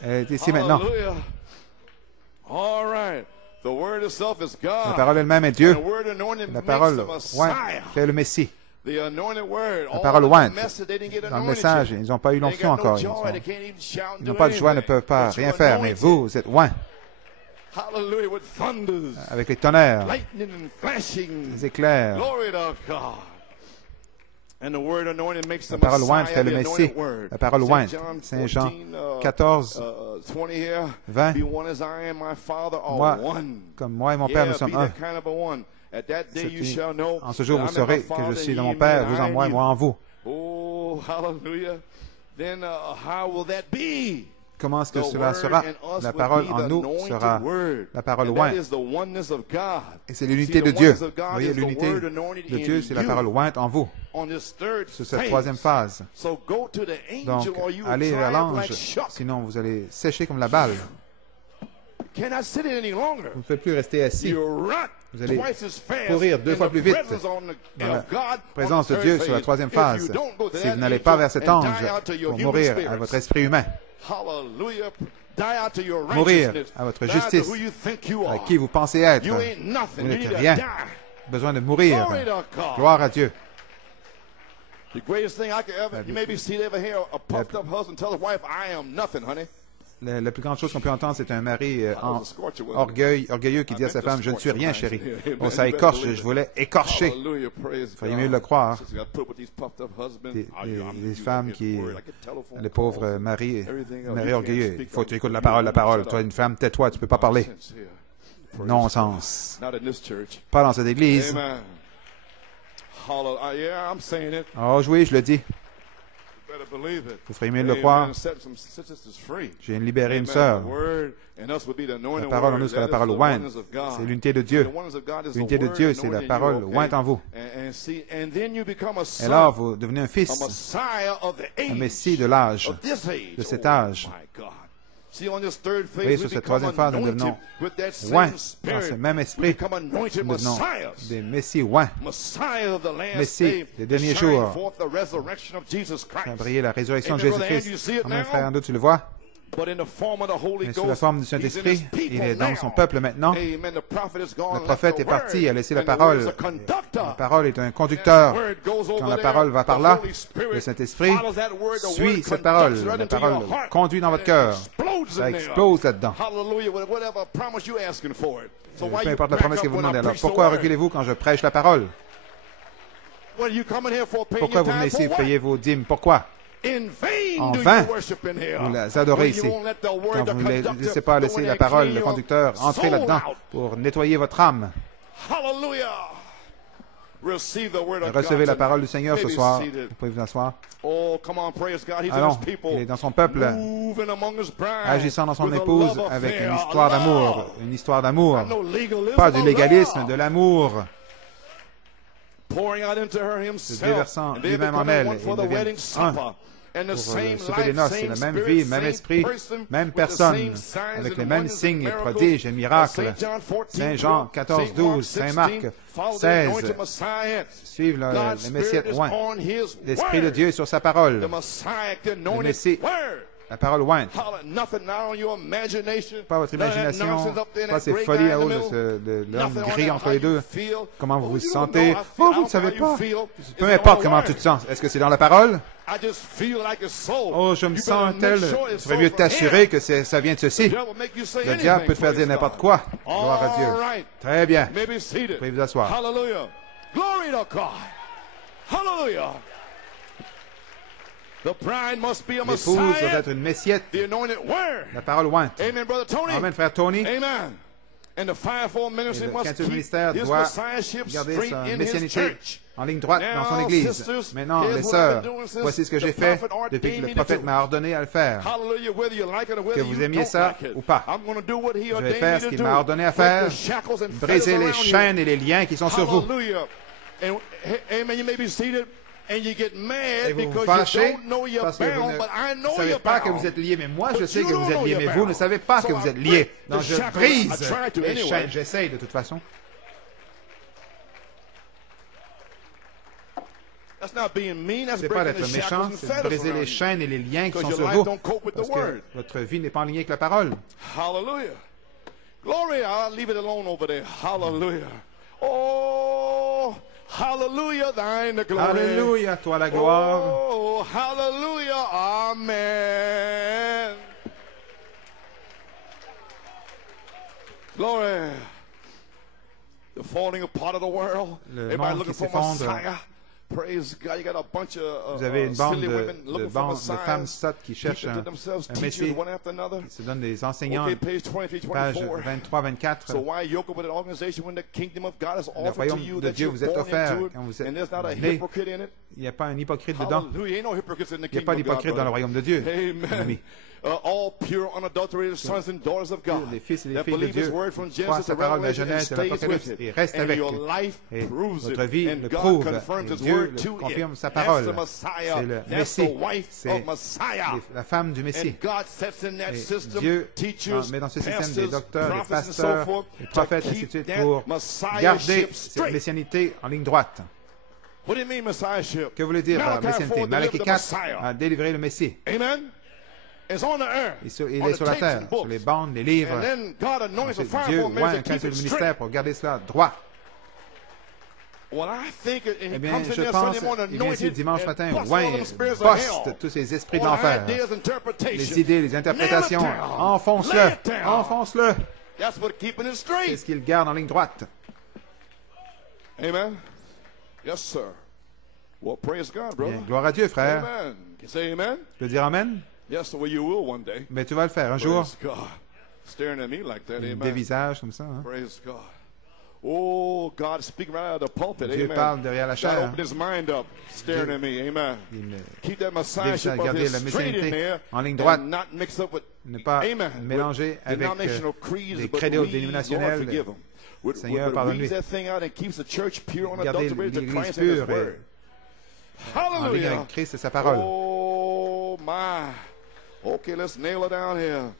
Elle est ici maintenant. La parole elle-même est Dieu. La parole ointe fait le Messie. La parole ointe. Dans le message, ils n'ont pas eu l'onction encore. Ils n'ont pas de joie, ils ne peuvent pas rien faire. Mais vous êtes oint. Avec les tonnerres, les éclairs. La parole ointe fait le Messie. La parole ointe. Saint Jean 14, 20. Moi, comme moi et mon Père, nous sommes un. En ce jour, vous saurez que je suis dans mon Père, vous en moi et moi en vous. Oh, hallelujah. Then how will that be? Comment est-ce que cela sera? La parole en nous sera la parole ointe. Et c'est l'unité de Dieu. Vous voyez, l'unité de Dieu, c'est la parole ointe en vous. Sur cette troisième phase. Donc, allez vers l'ange, sinon vous allez sécher comme la balle. Vous ne pouvez plus rester assis. Vous allez courir 2 fois plus vite dans la présence de Dieu sur la troisième phase. Si vous n'allez pas vers cet ange pour mourir à votre esprit humain, mourir à votre justice, à qui vous pensez être, vous n'êtes rien. Besoin de mourir. Gloire à Dieu. La plus grande chose qu'on peut entendre, c'est un mari orgueilleux qui dit à sa femme, « Je ne suis rien, chérie. » Bon, ça écorche, je voulais écorcher. Il fallait mieux le croire. Les femmes qui... Les pauvres maris orgueilleux. Il faut que tu écoutes la parole. Toi, une femme, tais-toi, tu ne peux pas parler. Non-sens. Pas dans cette église. Oh oui, je le dis. Vous ferez mieux de le croire. J'ai libéré une sœur. La parole en nous, c'est la parole ointe. C'est l'unité de Dieu. L'unité de Dieu, c'est la parole ointe en vous. Et là, vous devenez un fils, un messie de l'âge, de cet âge. Vous voyez, sur cette troisième phase, nous devenons oints dans ce même esprit. Nous devenons des messies oints. Messies des derniers jours. Ça a brillé la résurrection de Jésus-Christ. Amen, frère Andrew, tu le vois? Mais sous la forme du Saint-Esprit, il est dans son peuple maintenant. Le prophète est parti, il a laissé la parole. La parole est un conducteur. Quand la parole va par là, le Saint-Esprit suit cette parole. La parole conduit dans votre cœur. Ça explose là-dedans. Peu importe la promesse que vous demandez. Alors, pourquoi reculez-vous quand je prêche la parole? Pourquoi vous venez ici payer vos dîmes? Pourquoi? En vain, vous les adorez ici. Quand vous ne laissez pas laisser la parole, le conducteur, entrer là-dedans pour nettoyer votre âme. Recevez la parole du Seigneur ce soir. Vous pouvez vous asseoir. Allons, il est dans son peuple, agissant dans son épouse avec une histoire d'amour. Une histoire d'amour. Pas du légalisme, de l'amour. Se déversant lui-même en elle et deviennent un. Pour le souper des noces, c'est la même vie, même esprit, même personne, avec les mêmes signes et prodiges et miracles. Saint Jean 14, 12, Saint Marc 16, suivent le Messie oint. L'Esprit de Dieu sur sa parole. Le Messie, la parole ointe. Pas votre imagination, pas ces folies là-haut de l'homme gris entre les deux. Comment vous vous sentez? Oh, vous ne savez pas. Peu importe comment tu te sens. Est-ce que c'est dans la parole? Oh, je me sens tel. Il serait mieux de t'assurer que ça vient de ceci. Le diable peut te faire dire n'importe quoi. Gloire à Dieu. Très bien. Vous pouvez vous asseoir. L'épouse doit être une messiette. La parole ointe. Amen, frère Tony. Et le quintuple ministère doit garder sa messianité en ligne droite dans son Église. Maintenant, les sœurs, voici ce que j'ai fait depuis que le prophète m'a ordonné à le faire. Que vous aimiez ça ou pas. Je vais faire ce qu'il m'a ordonné à faire, briser les chaînes et les liens qui sont sur vous. Et vous vous fâchez parce que vous ne savez pas que vous êtes liés. Mais moi, je sais que vous êtes liés, mais vous ne savez pas que vous êtes liés. Donc, je brise les chaînes. J'essaye de toute façon. C'est pas d'être méchant, c'est de briser les chaînes et les liens qui sont sur vous. Parce que votre vie n'est pas en lien avec la parole. Hallelujah. Glory, I'll leave it alone over there. Hallelujah. Oh, hallelujah, thine the glory. Alléluia, toi la gloire. Oh, hallelujah, amen. Glory. The falling apart of the world. Le monde qui s'effondre. Vous avez une bande de femmes sottes qui cherchent un Messie, qui se donnent des enseignants. Page 23-24. Le royaume de Dieu vous est offert quand vous êtes né. Il n'y a pas un hypocrite dedans. Il n'y a pas d'hypocrite dans le royaume de Dieu. Amen. All pure, unadulterated sons and daughters of God. Les fils et les filles de Dieu croient sa parole de la Genèse et de l'Apocalypse et restent avec. Et votre vie le prouve. Et Dieu confirme sa parole. C'est le Messie. C'est la femme du Messie. Et Dieu met dans ce système des docteurs, des pasteurs, des prophètes, ainsi de suite, pour garder cette messianité en ligne droite. Que voulait dire messianité? Malachie 4 a délivré le Messie. Amen. Il est sur la terre, sur les bandes, les livres. Dieu oint un cancer du ministère pour garder cela droit. Eh bien, je pense, il vient ici dimanche matin, boste tous ces esprits de l'enfer. Les idées, les interprétations, enfonce-le, enfonce-le. C'est ce qu'il garde en ligne droite. Amen. Yes, sir. Well, praise God, brother. Bien, gloire à Dieu, frère. Amen. Can you say amen? Tu peux dire amen? Yes, well, you will one day. Mais tu vas le faire un jour. Praise God. Staring at me like that, amen. Des visages comme ça. Hein? Praise God. Oh, God, speak right out of the pulpit, Dieu amen. parle derrière la chair. God opened his mind up, staring at me, amen. Keep that messiahship of garder his la straight in messianité there en ligne droite. and not mix up with, Ne pas amen, mélanger avec les credos dénominationnels. Seigneur, pardonne-lui. Gardez l'Église pure et en ligne avec Christ et sa parole. Oh, my. Okay, let's nail it down here.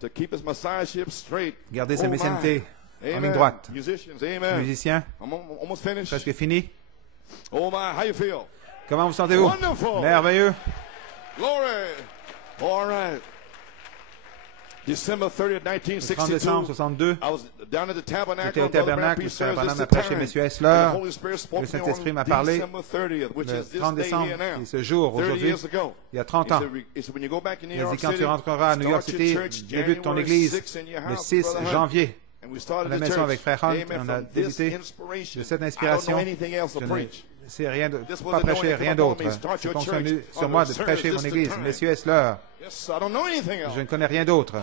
To keep his messiahship straight. Gardez sa messianité en ligne droite. Musiciens, presque fini. Oh my, how you feel? Comment vous sentez-vous? Wonderful. Merveilleux. Glory. All right. December 30th, 1962. 30 décembre 62. J'étais au tabernacle, le frère Branham a prêché M. Essler. Le Saint-Esprit m'a parlé le 30 décembre, qui est ce jour, aujourd'hui, il y a 30 ans. Il a dit, quand tu rentreras à New York City, débute ton église le 6 janvier. À la maison avec frère Hunt, on a débuté de cette inspiration. Je ne sais rien pas prêcher rien d'autre. C'est convenu sur moi de prêcher mon église. Monsieur Essler, je ne connais rien d'autre.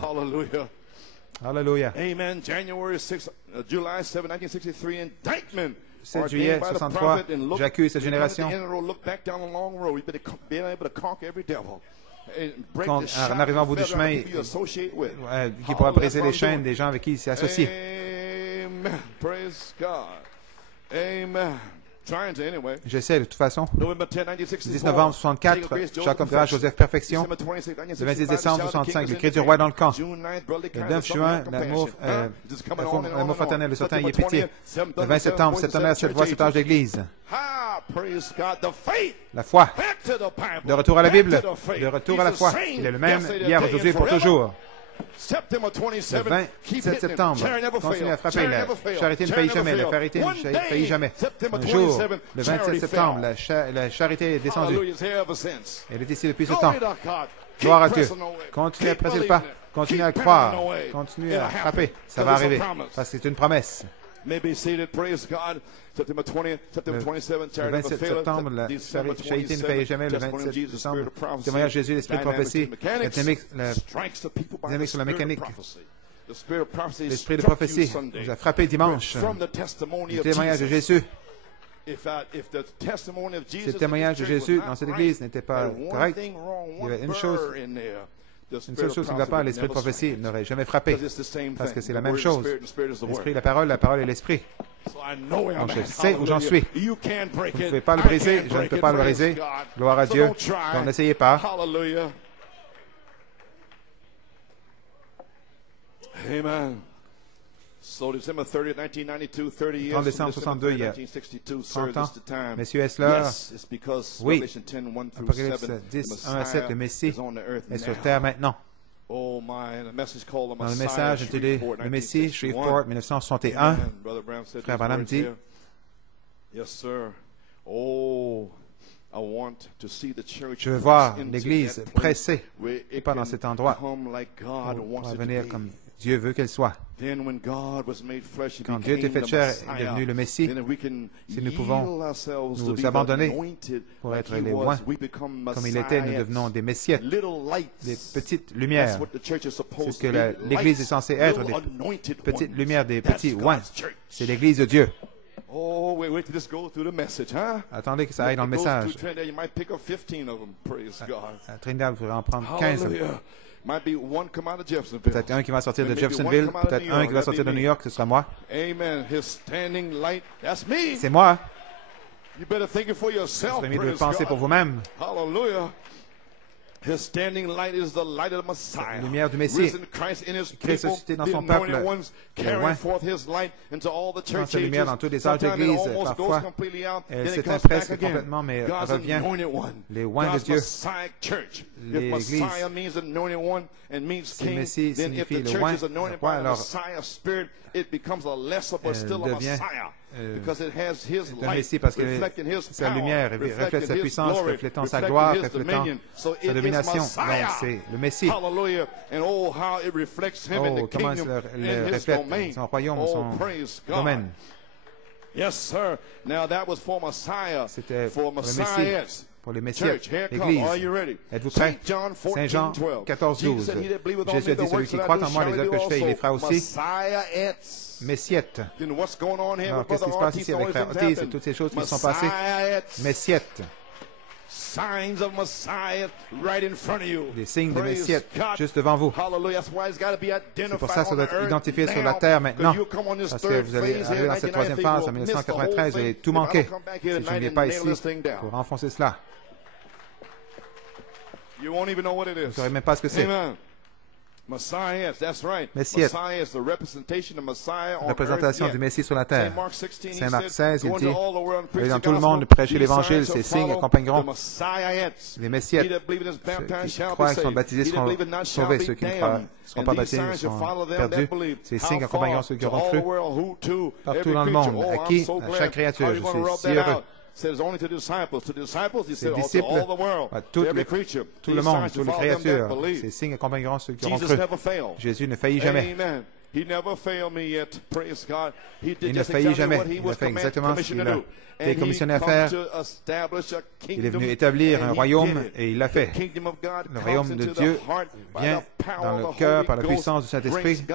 Alléluia. Amen. July 7, 1963, indictment. 7 juillet 63, j'accueille cette génération. En arrivant au bout du chemin, qui pourra briser les chaînes des gens avec qui il s'est associé. Amen. Praise God. Amen. J'essaie de toute façon. 19 novembre 64, Jacob Grant, Joseph Perfection. Le 26 décembre 65, le cri du roi dans le camp. Le 9 juin, l'amour fraternel, le certain y est pitié. Le 20 septembre, cette honneur, cette voix, cet âge d'église. La foi. De retour à la Bible, de retour à la foi. Il est le même hier, aujourd'hui et pour toujours. Le 27 septembre, continuez à frapper. La charité ne faillit jamais. La charité ne faillit jamais. Un jour, le 27 septembre, la charité est descendue. Elle est ici depuis ce temps. Gloire à Dieu. Continuez à presser le pas. Continuez à croire. Continuez à frapper. Ça va arriver. Parce que c'est une promesse. Le 27 septembre, la charité ne faillit jamais. Le 27 décembre, le témoignage de Jésus, l'esprit de prophétie, la dynamique sur la mécanique. L'esprit de prophétie nous a frappé dimanche. Le témoignage de Jésus. Si le témoignage de Jésus dans cette église n'était pas correct, il y avait une seule chose qui ne va pas, l'esprit de prophétie n'aurait jamais frappé. Parce que c'est la même chose. L'esprit, la parole et l'esprit. Donc je sais où j'en suis. Vous ne pouvez pas le briser, je ne peux pas le briser. Gloire à Dieu. Donc n'essayez pas. Amen. 30 décembre 62, il y a 30 ans, M. Essler, oui, Apocalypse 10, 1 à 7, le Messie est sur terre maintenant. Dans le message intitulé Le Messie, Shreveport, 1961, frère Branham dit, je veux voir l'Église pressée, et pas dans cet endroit, pour venir comme Dieu veut qu'elle soit. Quand Dieu était fait chair et est devenu le Messie, si nous pouvons nous abandonner pour être les oints, comme il était, nous devenons des messiettes, des petites lumières. C'est ce que l'Église est censée être, des petites lumières, des petits oints. C'est l'Église de Dieu. Attendez que ça aille dans le message. À Trinidad, vous pourrez en prendre 15. Peut-être un qui va sortir de Jeffersonville, peut-être un qui va sortir de New York, ce sera moi. C'est moi. Vous avez mis de penser pour vous-même. La lumière du Messie, Christ ressuscité dans son peuple, dans sa lumière dans tous les âges d'église, parfois, elle s'éteint presque complètement, mais revient. Les oints de Dieu, l'Église, si le Messie signifie le oint, alors elle devient le Messie parce que sa lumière reflète sa puissance, reflétant sa gloire, reflétant sa domination. Donc c'est le Messie. Oh, comment il reflète son royaume, son domaine. C'était pour le Messie. Pour les messieurs, l'Église. Êtes-vous prêts? Saint Jean 14, 12. Jésus a dit, celui qui croit en moi, les œuvres que je fais, il les fera aussi. Messiette. Alors, qu'est-ce qui se passe ici avec frère Otis et toutes ces choses qui sont passées? Messiette. Des signes de Messiette juste devant vous. C'est pour ça que ça doit être identifié sur la terre maintenant. Parce que vous allez arriver dans cette troisième phase en 1993 et tout manquer. Si je ne viens pas ici pour renfoncer cela. Vous ne saurez même pas ce que c'est. Messiette, représentation du Messie sur la terre. Saint Marc 16, il dit, allez dans tout le monde, prêcher l'Évangile, ces signes accompagneront les Messiettes. Ceux qui croient et qui sont baptisés seront sauvés, ceux qui ne seront pas baptisés seront perdus. Ces signes accompagneront ceux qui auront cru partout dans le monde. À qui? À chaque créature. Je suis si heureux. Ses disciples, tout le monde, toutes les créatures, ces signes accompagneront ceux qui auront cru. Jésus ne faillit jamais. Il ne faillit jamais. Il a fait exactement ce qu'il a été commissionné à faire. Il est venu établir un royaume et il l'a fait. Le royaume de Dieu vient dans le cœur par la puissance du Saint-Esprit,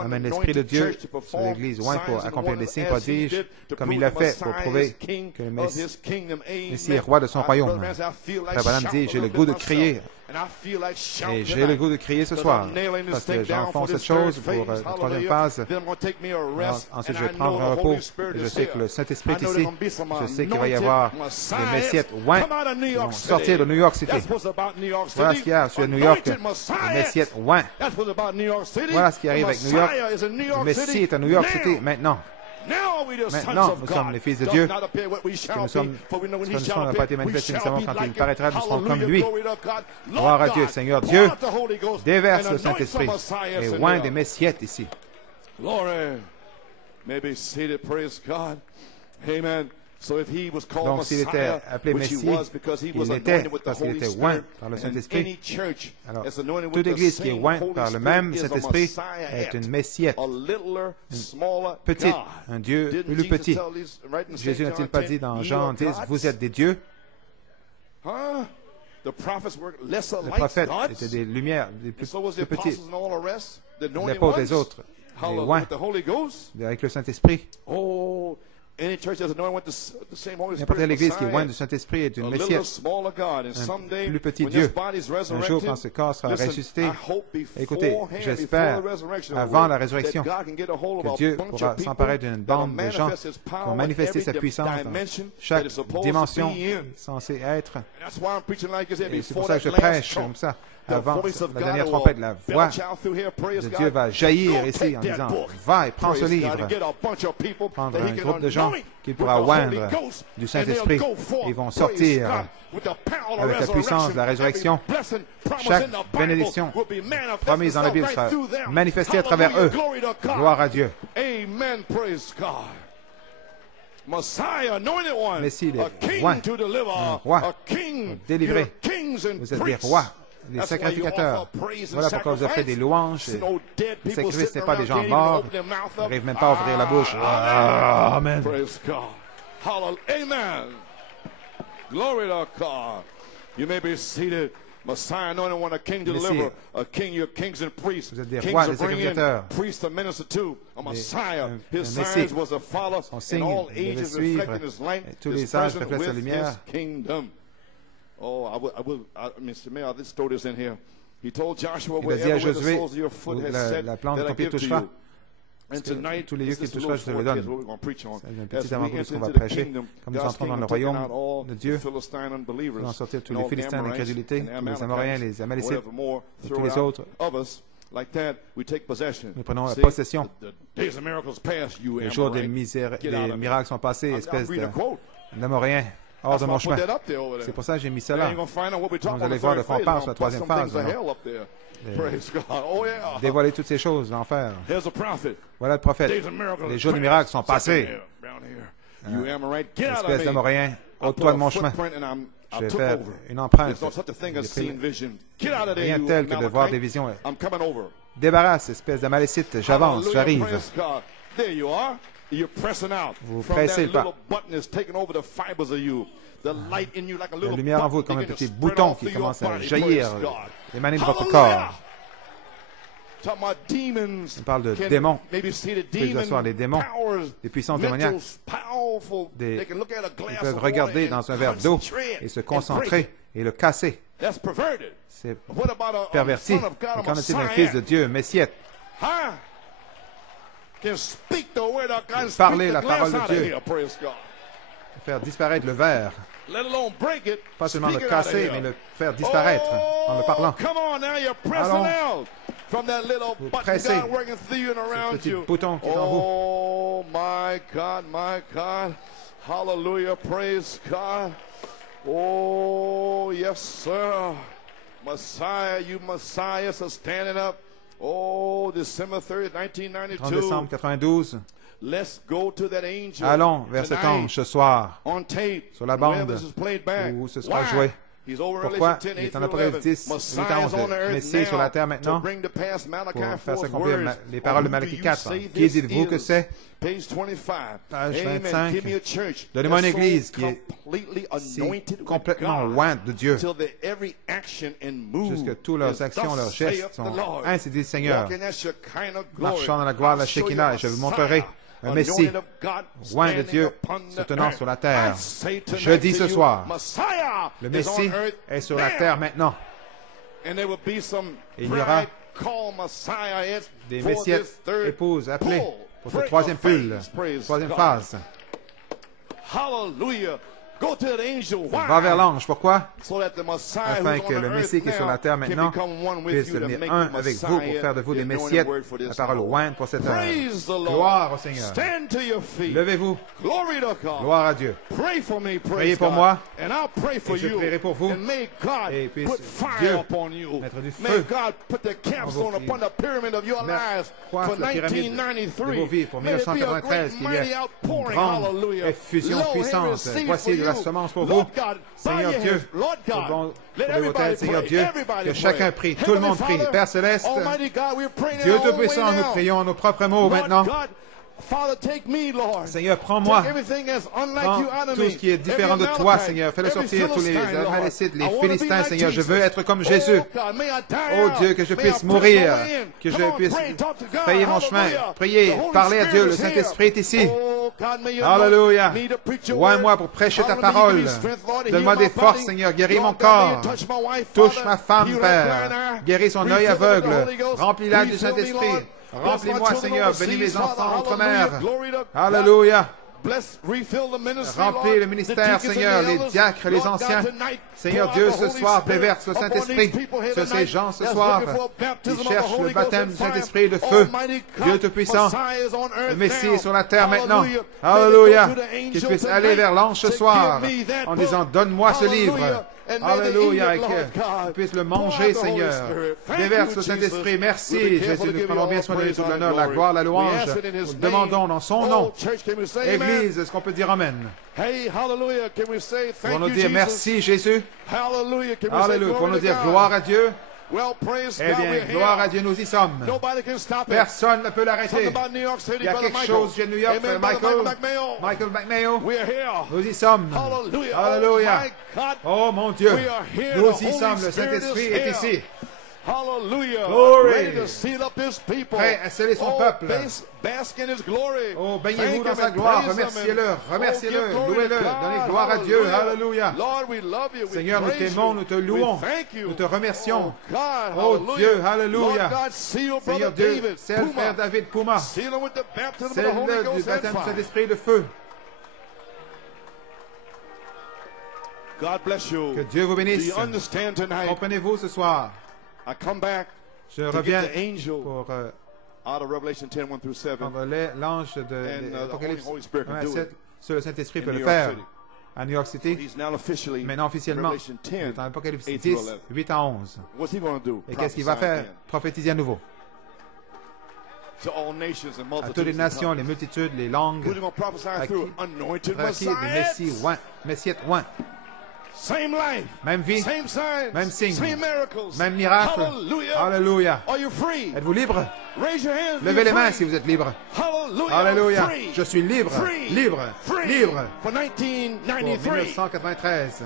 amène l'Esprit de Dieu sur l'Église loin pour accomplir des signes prodiges, comme il l'a fait pour prouver que le Messie est roi de son royaume. Frère Branham dit, j'ai le goût de crier. Et j'ai le goût de crier ce soir, parce que j'enfonce cette chose pour la troisième phase. Ensuite, je vais prendre un repos. Je sais que le Saint-Esprit est ici. Je sais qu'il va y avoir des messiettes oints qui vont sortir de New York City. Voilà ce qu'il y a sur New York, des messiettes oints. Voilà ce qui arrive avec New York. Le Messie est à New York City maintenant. Maintenant, nous sommes les fils de Dieu. Ce que nous n'a pas été manifesté, nous savons quand il paraîtra, nous serons comme lui. Gloire à Dieu, Seigneur Dieu, déverse le Saint-Esprit et oint des messiettes ici. Amen. Donc, s'il était appelé Messie, il l'était parce qu'il était oint par le Saint-Esprit. Alors, toute Église qui est ointe par le même Saint-Esprit est une Messiette, une petite, un Dieu plus petit. Jésus n'a-t-il pas dit dans Jean 10, vous êtes des dieux? Les prophètes étaient des lumières, des plus petits. Les apôtres, les autres, les oints, avec le Saint-Esprit. N'importe quelle église qui est loin du Saint-Esprit est une messiette, un plus petit Dieu. Un jour, quand ce corps sera ressuscité, écoutez, j'espère, avant la résurrection, que Dieu pourra s'emparer d'une bande de gens pour manifester sa puissance dans chaque dimension censée être. Et c'est pour ça que je prêche comme ça. Avant la dernière trompette, la voix de Dieu va jaillir ici en disant, va et prends ce livre. Prendre un groupe de gens qui pourra oindre du Saint-Esprit. Ils vont sortir avec la puissance de la résurrection. Chaque bénédiction promise dans la Bible sera manifestée à travers eux. Gloire à Dieu. Messie, les rois, un roi, délivré. Vous êtes des rois. des sacrificateurs. Voilà pourquoi vous offrez des louanges. Les sacrifices n'est pas des gens morts. Ils n'arrivent même pas à ouvrir la bouche. Amen. Amen. Glory to God. You may be seated. Messiah, anointed one, a king deliver, a king, your kings and priests. Vous êtes des rois, des sacrificateurs. Priests to minister to, a Messiah. His signs was a follow, and all ages reflecting his light, his presence with his kingdom. Oh, I Mr. Mayor, let's throw this in here. He told Joshua, wherever the soles of your foot has set, that I give to you. And tonight, tous les lieux qui touchent pas, je te le donne. C'est un petit avant-goût de ce qu'on va prêcher. Comme nous entrons dans le royaume de Dieu, nous allons sortir tous les Philistins d'incrédulité, tous les Amoréens, les Amalécites, et tous les autres. Nous prenons possession. Les jours des miracles sont passés, espèce d'Amoréens. Hors de mon chemin. C'est pour ça que j'ai mis cela. Vous allez voir de quoi on parle sur la troisième phase. Dévoiler toutes ces choses, l'enfer. Voilà le prophète. Les jours des miracles sont passés. Espèce d'Amoréen, ôte-toi de mon chemin. Je vais faire une empreinte. Rien tel que de voir des visions. Débarrasse, espèce d'Amalécite. J'avance, j'arrive. Vous pressez le pas. La lumière en vous est comme un petit bouton qui commence à jaillir, émaner de votre corps. On parle de démons. Vous asseoir les démons, des puissances démoniaques. Ils peuvent regarder dans un verre d'eau et se concentrer et le casser. C'est perverti. Mais qu'en est-il d'un fils de Dieu, Messiette? Parler la parole de Dieu. Faire disparaître le verre. Pas seulement le casser, mais le faire disparaître en le parlant. Allons. Vous pressez ce petit bouton qui est en vous. Oh, my God, my God. Hallelujah, praise God. Oh, yes, sir. Messiah, you Messiahs are standing up. Oh, December 30th, 1992. 30 décembre 92. Let's go to that angel. Allons vers cet ange ce soir, on tape, sur la bande où ce sera joué. Pourquoi? Il est en Apocalypse 10, 8 à 11. Le Messie sur la terre maintenant pour faire s'accomplir les paroles de Malachie 4. Qui dites-vous que c'est? Page 25. Donnez-moi une église qui est complètement loin de Dieu. Jusque toutes leurs actions, leurs gestes sont ainsi dit le Seigneur. Marchant dans la gloire de la Shekinah, et je vous montrerai un Messie, loin de Dieu, se tenant sur la terre. Je dis ce soir, le Messie est sur la terre maintenant. Et il y aura des Messiettes, épouses appelées pour cette troisième pulle, troisième phase. Hallelujah. Va vers l'ange. Pourquoi? Afin que le Messie qui est sur la terre maintenant puisse devenir un avec vous pour faire de vous des Messiettes, la parole ointe pour cette heure. Gloire au Seigneur. Levez-vous. Gloire à Dieu. Priez pour moi et je prierai pour vous. Et puisse Dieu mettre du feu en vous qui coiffe la pyramide de vos vies pour 1993 qu'il y ait une grande effusion puissante. Voici de la semence pour vous, Seigneur Dieu, pour les hôtels, Seigneur Dieu, que chacun prie, tout le monde prie. Père Céleste, Dieu Tout-Puissant, nous prions nos propres mots maintenant. Seigneur, prends-moi. Prends tout ce qui est différent de toi, Seigneur. Fais-le sortir, tous les Amalécites, les Philistins, Seigneur. Je veux être comme Jésus. Oh Dieu, que je puisse mourir, que je puisse payer mon chemin, prier, parler à Dieu. Le Saint-Esprit est ici. Alléluia. Oins-moi pour prêcher ta parole. Donne-moi des forces, Seigneur. Guéris mon corps. Touche ma femme, Père. Guéris son œil aveugle. Remplis-la du Saint-Esprit. Remplis-moi, Seigneur. Bénis les enfants outre-mer. Alléluia. Remplis le ministère, Seigneur, les diacres, les anciens. Seigneur Dieu, ce soir, déverse le Saint-Esprit sur ces gens ce soir qui cherchent le baptême du Saint-Esprit, le feu. Dieu Tout-Puissant, le Messie est sur la terre maintenant. Alléluia. Qu'il puisse aller vers l'ange ce soir en disant, donne-moi ce livre. Alléluia, et que tu puisses le manger, Seigneur. Déverse le Saint-Esprit. Merci, Jésus. Nous prenons bien soin de tout l'honneur, la gloire, la louange. Nous demandons dans son nom. Église, est-ce qu'on peut dire Amen? Pour nous dire merci, Jésus. Alléluia. Pour nous dire gloire à Dieu. Eh bien, gloire à Dieu, nous y sommes. Personne ne peut l'arrêter. Il y a quelque chose chez New York, Michael McMayo. Nous y sommes. Alléluia. Oh mon Dieu, nous y sommes. Le Saint-Esprit est ici. Hallelujah. Glory. Ready to seal up his people. Prêt à sceller son peuple. Bask in his glory. Oh, baignez-vous dans sa gloire. Remerciez-le. Remerciez-le. Louez-le. Donnez gloire à Dieu. Alléluia. Seigneur, nous t'aimons, nous te louons. Nous te remercions. Oh Dieu, alléluia. Seigneur Dieu, scelle frère David Puma. Scelle-le du baptême de Saint-Esprit de feu. Que Dieu vous bénisse. Comprenez-vous ce soir? Je reviens pour prendre l'ange de l'Apocalypse 1 à 7 sur le Saint-Esprit peut le faire à New York City. Maintenant officiellement, dans l'Apocalypse 10, 8 à 11. Et qu'est-ce qu'il va faire? Prophétiser à nouveau. À toutes les nations, les multitudes, les langues, à qui des messieurs oints. Même vie, même signe, même miracle. Alléluia. Êtes-vous libre? Levez les mains si vous êtes libre. Alléluia. Je suis libre, libre, libre. Pour 1993.